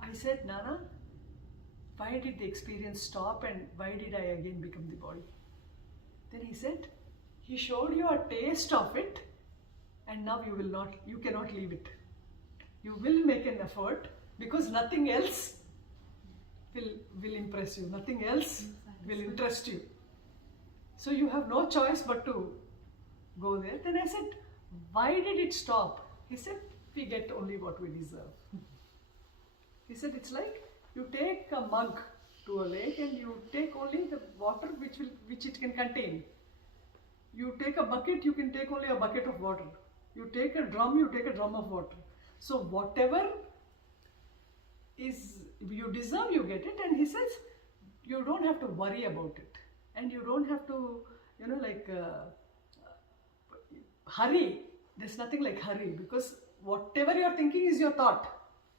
I said, "Nana, why did the experience stop and why did I again become the body?" Then he said, "He showed you a taste of it, and now you cannot leave it. You will make an effort because nothing else will impress you. Nothing else will interest you. So you have no choice but to go there." Then I said, "Why did it stop?" He said, "We get only what we deserve." He said, "It's like you take a mug to a lake and you take only the water which it can contain. You take a bucket, you can take only a bucket of water. You take a drum, you take a drum of water. So whatever is you deserve, you get it." And he says, "You don't have to worry about it, and you don't have to, hurry. There's nothing like hurry, because whatever you're thinking is your thought.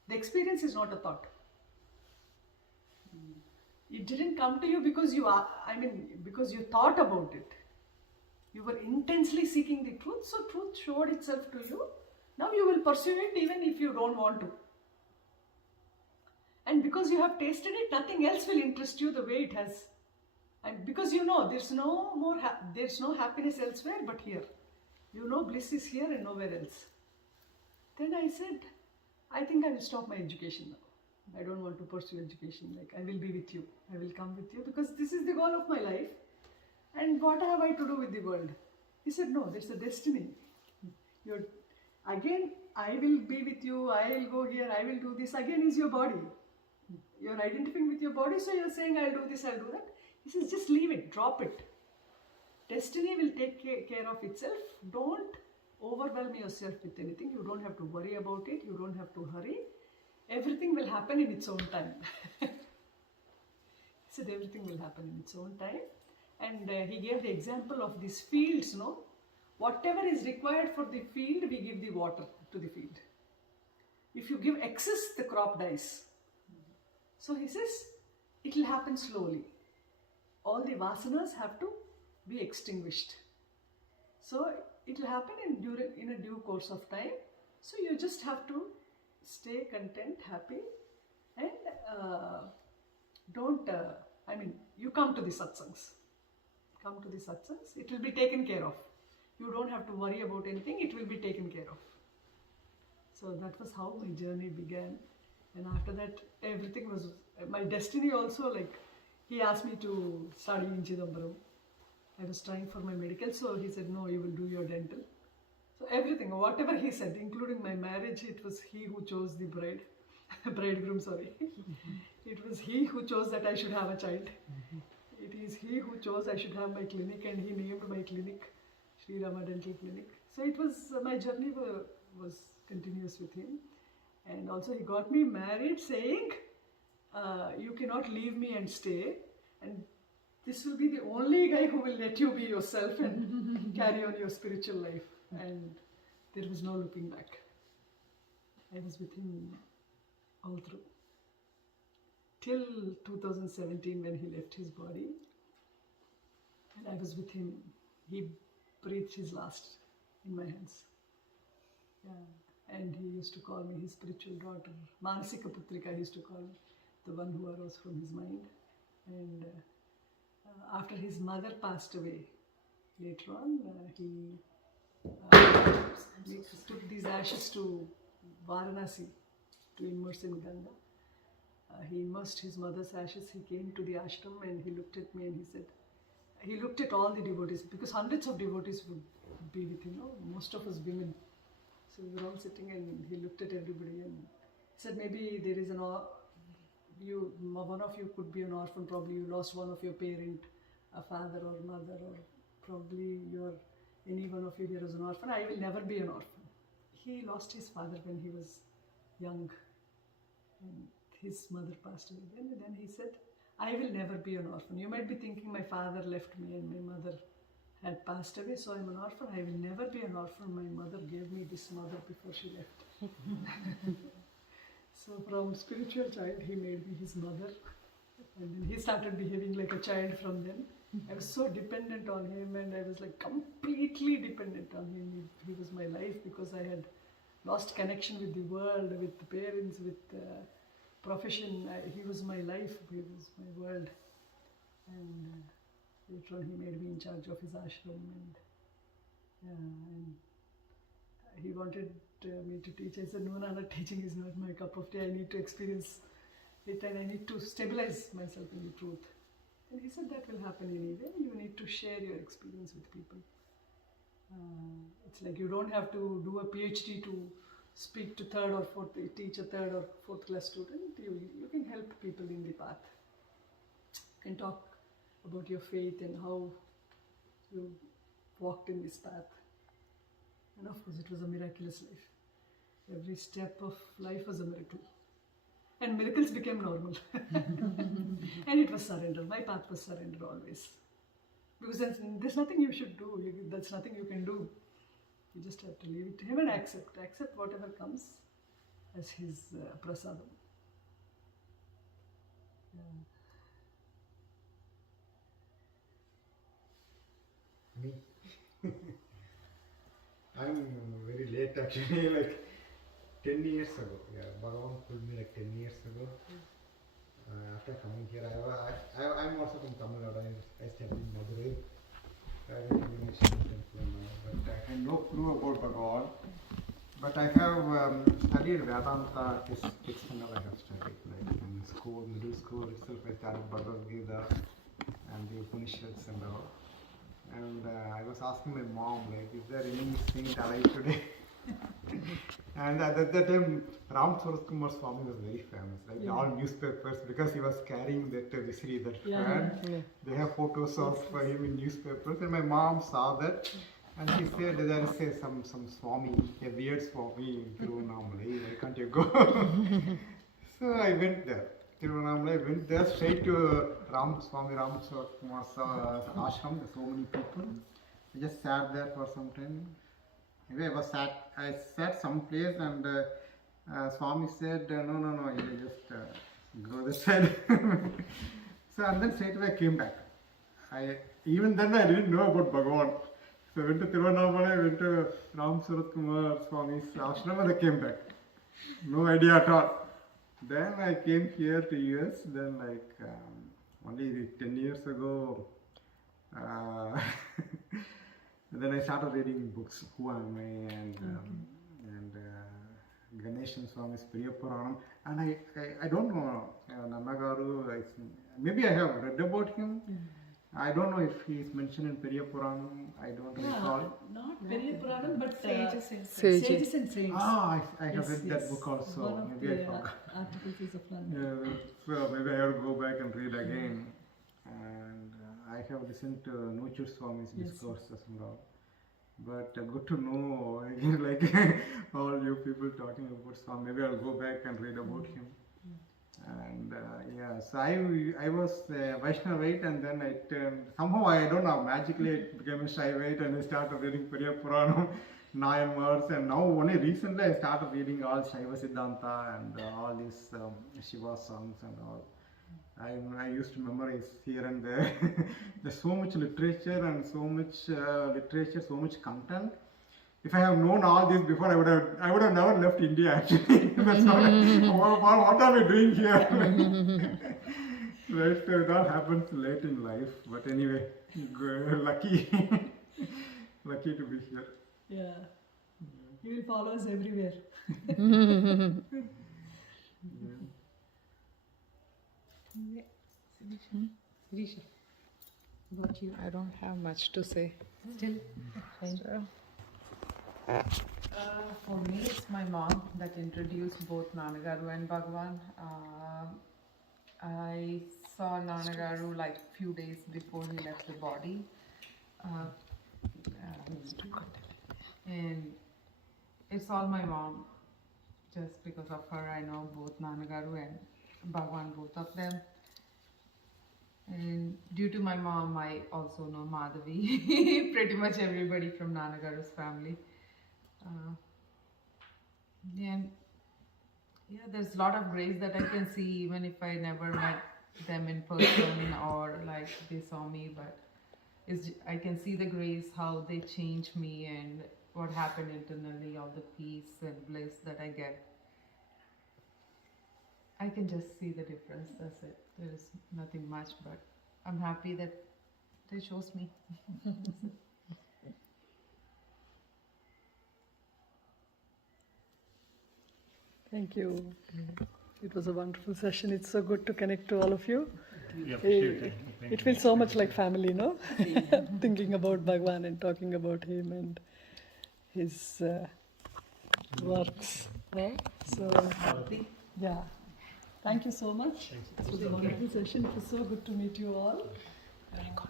The experience is not a thought. It didn't come to you because because you thought about it. You were intensely seeking the truth, so truth showed itself to you. Now you will pursue it even if you don't want to. And because you have tasted it, nothing else will interest you the way it has. And because there's no happiness elsewhere but here. Bliss is here and nowhere else." Then I said, "I think I will stop my education now. I don't want to pursue education. I will be with you. I will come with you because this is the goal of my life. And what have I to do with the world?" He said, "No, there's a destiny. Again, I will be with you. I will go here. I will do this. Again is your body. You're identifying with your body, so you're saying, I'll do this, I'll do that." He says, "Just leave it. Drop it. Destiny will take care of itself. Don't overwhelm yourself with anything. You don't have to worry about it. You don't have to hurry. Everything will happen in its own time." He said, "Everything will happen in its own time." And he gave the example of these fields, Whatever is required for the field, we give the water to the field. If you give excess, the crop dies. So he says, it will happen slowly. All the vasanas have to be extinguished. So it will happen in a due course of time. So you just have to stay content, happy, and you come to the satsangs. Come to the satsangs, it will be taken care of. You don't have to worry about anything, it will be taken care of. So that was how my journey began. And after that, everything was my destiny also. Like, he asked me to study in Chidambaram. I was trying for my medical, so he said, no, you will do your dental. So everything, whatever he said, including my marriage, it was he who chose the bridegroom, sorry. It was he who chose that I should have a child. It is he who chose I should have my clinic, and he named my clinic Sri Rama Dental Clinic. So it was, my journey was continuous with him. And also he got me married saying, you cannot leave me and stay, and this will be the only guy who will let you be yourself and carry on your spiritual life. And there was no looking back. I was with him all through. Till 2017 when he left his body. And I was with him. He breathed his last in my hands. Yeah. And he used to call me his spiritual daughter. Manasika Putrika he used to call me, the one who arose from his mind. And after his mother passed away, later on, he took these ashes to Varanasi to immerse in Ganga. He immersed his mother's ashes. He came to the ashram and he looked at me and he said, he looked at all the devotees, because hundreds of devotees would be with him, most of us women. So we were all sitting and he looked at everybody and said, maybe there is one of you could be an orphan, probably you lost one of your parent, a father or mother, or probably any one of you here is an orphan. I will never be an orphan. He lost his father when he was young and his mother passed away then, and then he said, I will never be an orphan. You might be thinking my father left me and my mother had passed away, so I'm an orphan. I will never be an orphan. My mother gave me this mother before she left. So from spiritual child, he made me his mother. And then he started behaving like a child from then. I was so dependent on him, and I was like completely dependent on him. He was my life, because I had lost connection with the world, with the parents, with profession. He was my life, he was my world. And later on he made me in charge of his ashram, and he wanted me to teach. I said, no, Nana, teaching is not my cup of tea. I need to experience it and I need to stabilize myself in the truth. And he said, that will happen anyway. You need to share your experience with people. It's like you don't have to do a PhD to speak to third or fourth, teach a third or fourth class student. You can help people in the path. You can talk about your faith and how you walked in this path. And of course, it was a miraculous life. Every step of life was a miracle. And miracles became normal. And it was surrender. My path was surrender always. Because there's nothing you should do. That's nothing you can do. You just have to leave it to him and accept. Accept whatever comes as his prasadam. Me? I'm very late actually, like 10 years ago. Yeah, Bhagavan pulled me like 10 years ago. After coming here, I'm also from Tamil Nadu. I studied in Madurai. But I had no clue about Bhagavan. But I have studied Vedanta external. I have studied like in school, middle school itself. I studied Bhagavad Gita and the Upanishads and all. And I was asking my mom, like, is there any saint alive today? And at that time, Ram Kumar Swami was very famous, like all newspapers, because he was carrying that Visri, that fan. They have photos of him in newspapers, and my mom saw that, and she said, there is some Swami, a weird Swami in Tiruvannamalai, why can't you go? So I went there. Tiruvannamalai, went there straight to Swami Ram Kumar's ashram. There's so many people. I just sat there for some time. Anyway, I sat someplace, and Swami said, no, you just go this side. So, and then straight away I came back. Even then I didn't know about Bhagavan. So I went to Tiruvannamalai, went to Ram Kumar Swami's ashram, and I came back. No idea at all. Then I came here to US, then like only 10 years ago, then I started reading books, Who Am I, and Ganeshan Swami's Priya Puranam, and I don't know Nannagaru. Maybe I have read about him. I don't know if he is mentioned in Priya Puranam. I don't recall. Not Periya Puranam, but Sages and Sages and Saints. I have read that book also. One of Maybe I the forgot. articles is of London. Yeah, so maybe I have to go back and read again. And I have listened to Nuchur Swami's discourses and all. But good to know again, like all you people talking about Swami. Maybe I'll go back and read about him. And so I was Vaishnavite, and then I turned, somehow I don't know, magically I became a Shaivite, and I started reading Periya Puranam, 9 words, and now only recently I started reading all Shaiva Siddhanta and all these Shiva songs and all. I used to memorize here and there. There's so much literature and so much so much content. If I have known all this before, I would have never left India actually. That's not, what are we doing here? Right, so it all happens late in life. But anyway, lucky to be here. Yeah. You will follow us everywhere. Sirisha, about you? I don't have much to say. Still? For me, it's my mom that introduced both Nannagaru and Bhagwan. I saw Nannagaru like few days before he left the body. And it's all my mom. Just because of her, I know both Nannagaru and Bhagwan, both of them. And due to my mom, I also know Madhavi, pretty much everybody from Nannagaru's family. And there's a lot of grace that I can see even if I never met them in person or like they saw me, but I can see the grace, how they change me and what happened internally, all the peace and bliss that I get. I can just see the difference, that's it. There is nothing much, but I'm happy that they chose me. Thank you. It was a wonderful session. It's so good to connect to all of you. Yeah, appreciate it. It feels so much like family, no? Thinking about Bhagwan and talking about him and his works. Right? So, yeah. Thank you so much. This was a wonderful session. It was so good to meet you all.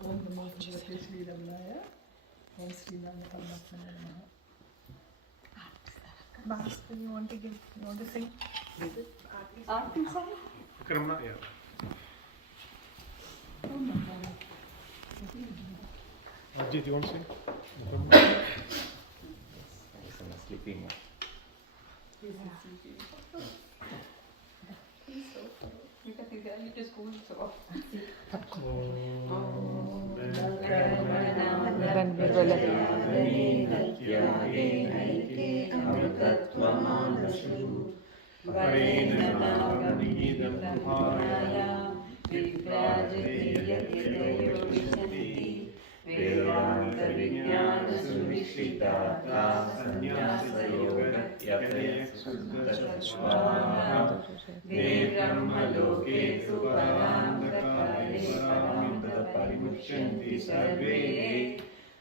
Om Namo Bhagavate Sri Ramanaya. Om Sri Nannagaru. Bas, you want to sing? Aarti song? Ramana, yeah. Ajit, you want to sing? He's in a sleeping mode. You can see that you just go so. परिमुच्यन्ति सर्वे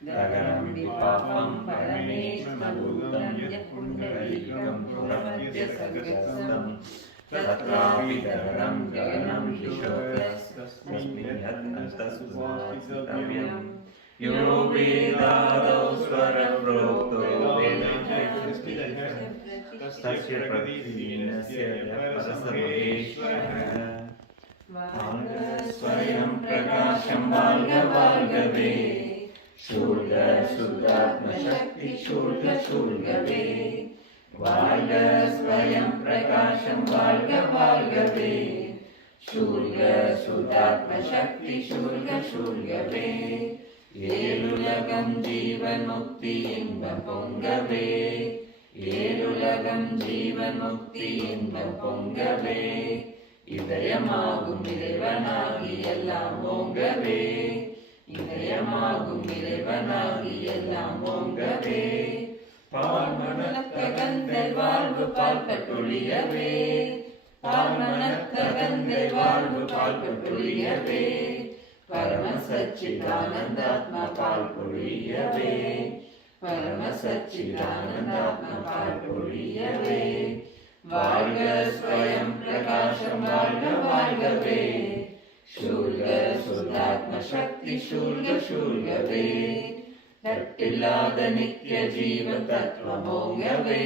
दगनं विपापं परमेश्वरभूतं यत् पुण्डरीकं पुरमद्यसर्गस्तं तत्रापि दगनं गगनं दिशोऽस्मिन्यत्नस्तसुवासितव्यं यो वेदादौ स्वरप्रोक्तो तस्य प्रतिदीनस्य परसर्वेश्वरः स्वयं प्रकाशं वाल्गवे शूर्ग शुद्धात्मशक्ति शूर्गवे वाल्ग स्वयं प्रकाशं वाल्गवे शूर्ग शुद्धात्मशक्ति शूर्गवे ஏழுலகம் ஜீவன் முக்தி இன்பம் பொங்கவே ஏழுலகம் ஜீவன் முக்தி இன்பம் பொங்கவே இதயமாகும் இறைவனாகி எல்லாம் ஓங்கவே இதயமாகும் இறைவனாகி எல்லாம் ஓங்கவே பால்மணக்க கந்தை வாழ்வு பால் பட்டொழியவே, பால்மணக்க கந்தை வாழ்வு பால் பட்டொழியவே, பரம சச்சிதானந்தாத்மா பால் பொழியவே, பரம சச்சிதானந்தாத்மா பால் பொழியவே, வாழ்க ஸ்வயம் பிரகாசம் வாழ்க வாழ்கவே, शूल्ग शुद्धात्म शक्ति शूल्ग शूल्गवे, तट्टिल्लाद नित्य जीव तत्वमोघवे,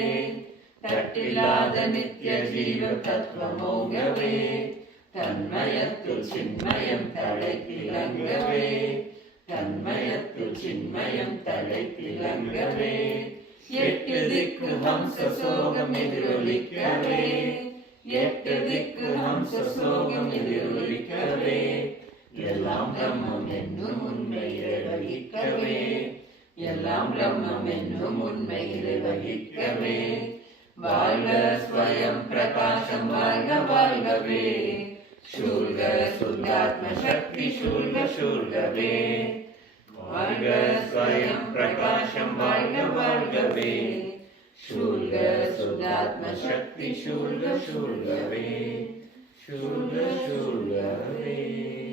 तट्टिल्लाद नित्य जीव तत्वमोघवे, तन्मयत्तु चिन्मयं तळैतिलङ्गवे, तन्मयत्तु चिन्मयं तळैतिलङ्गवे, எட்டு திக்கு ஹம்ச சோகம் எதிரொலிக்கவே, எட்டு திக்கு ஹம்ச சோகம் எதிரொலிக்கவே, எல்லாம் பிரம்மம் என்னும் உண்மையை வகிக்கவே, எல்லாம் பிரம்மம் என்னும் உண்மையை வகிக்கவே, வாழ்க ஸ்வயம் பிரகாசம் வாழ்க வாழ்கவே, शूल्ग शुद्धात्म शक्ति शूल्ग शूल्गवे, வாழ்க ஸ்வயம் பிரகாசம் வாழ்க வாழ்கவே, शूल्ग शुद्धात्म शक्ति शूल्ग शूल्गवे, शूल्ग शूल्गवे.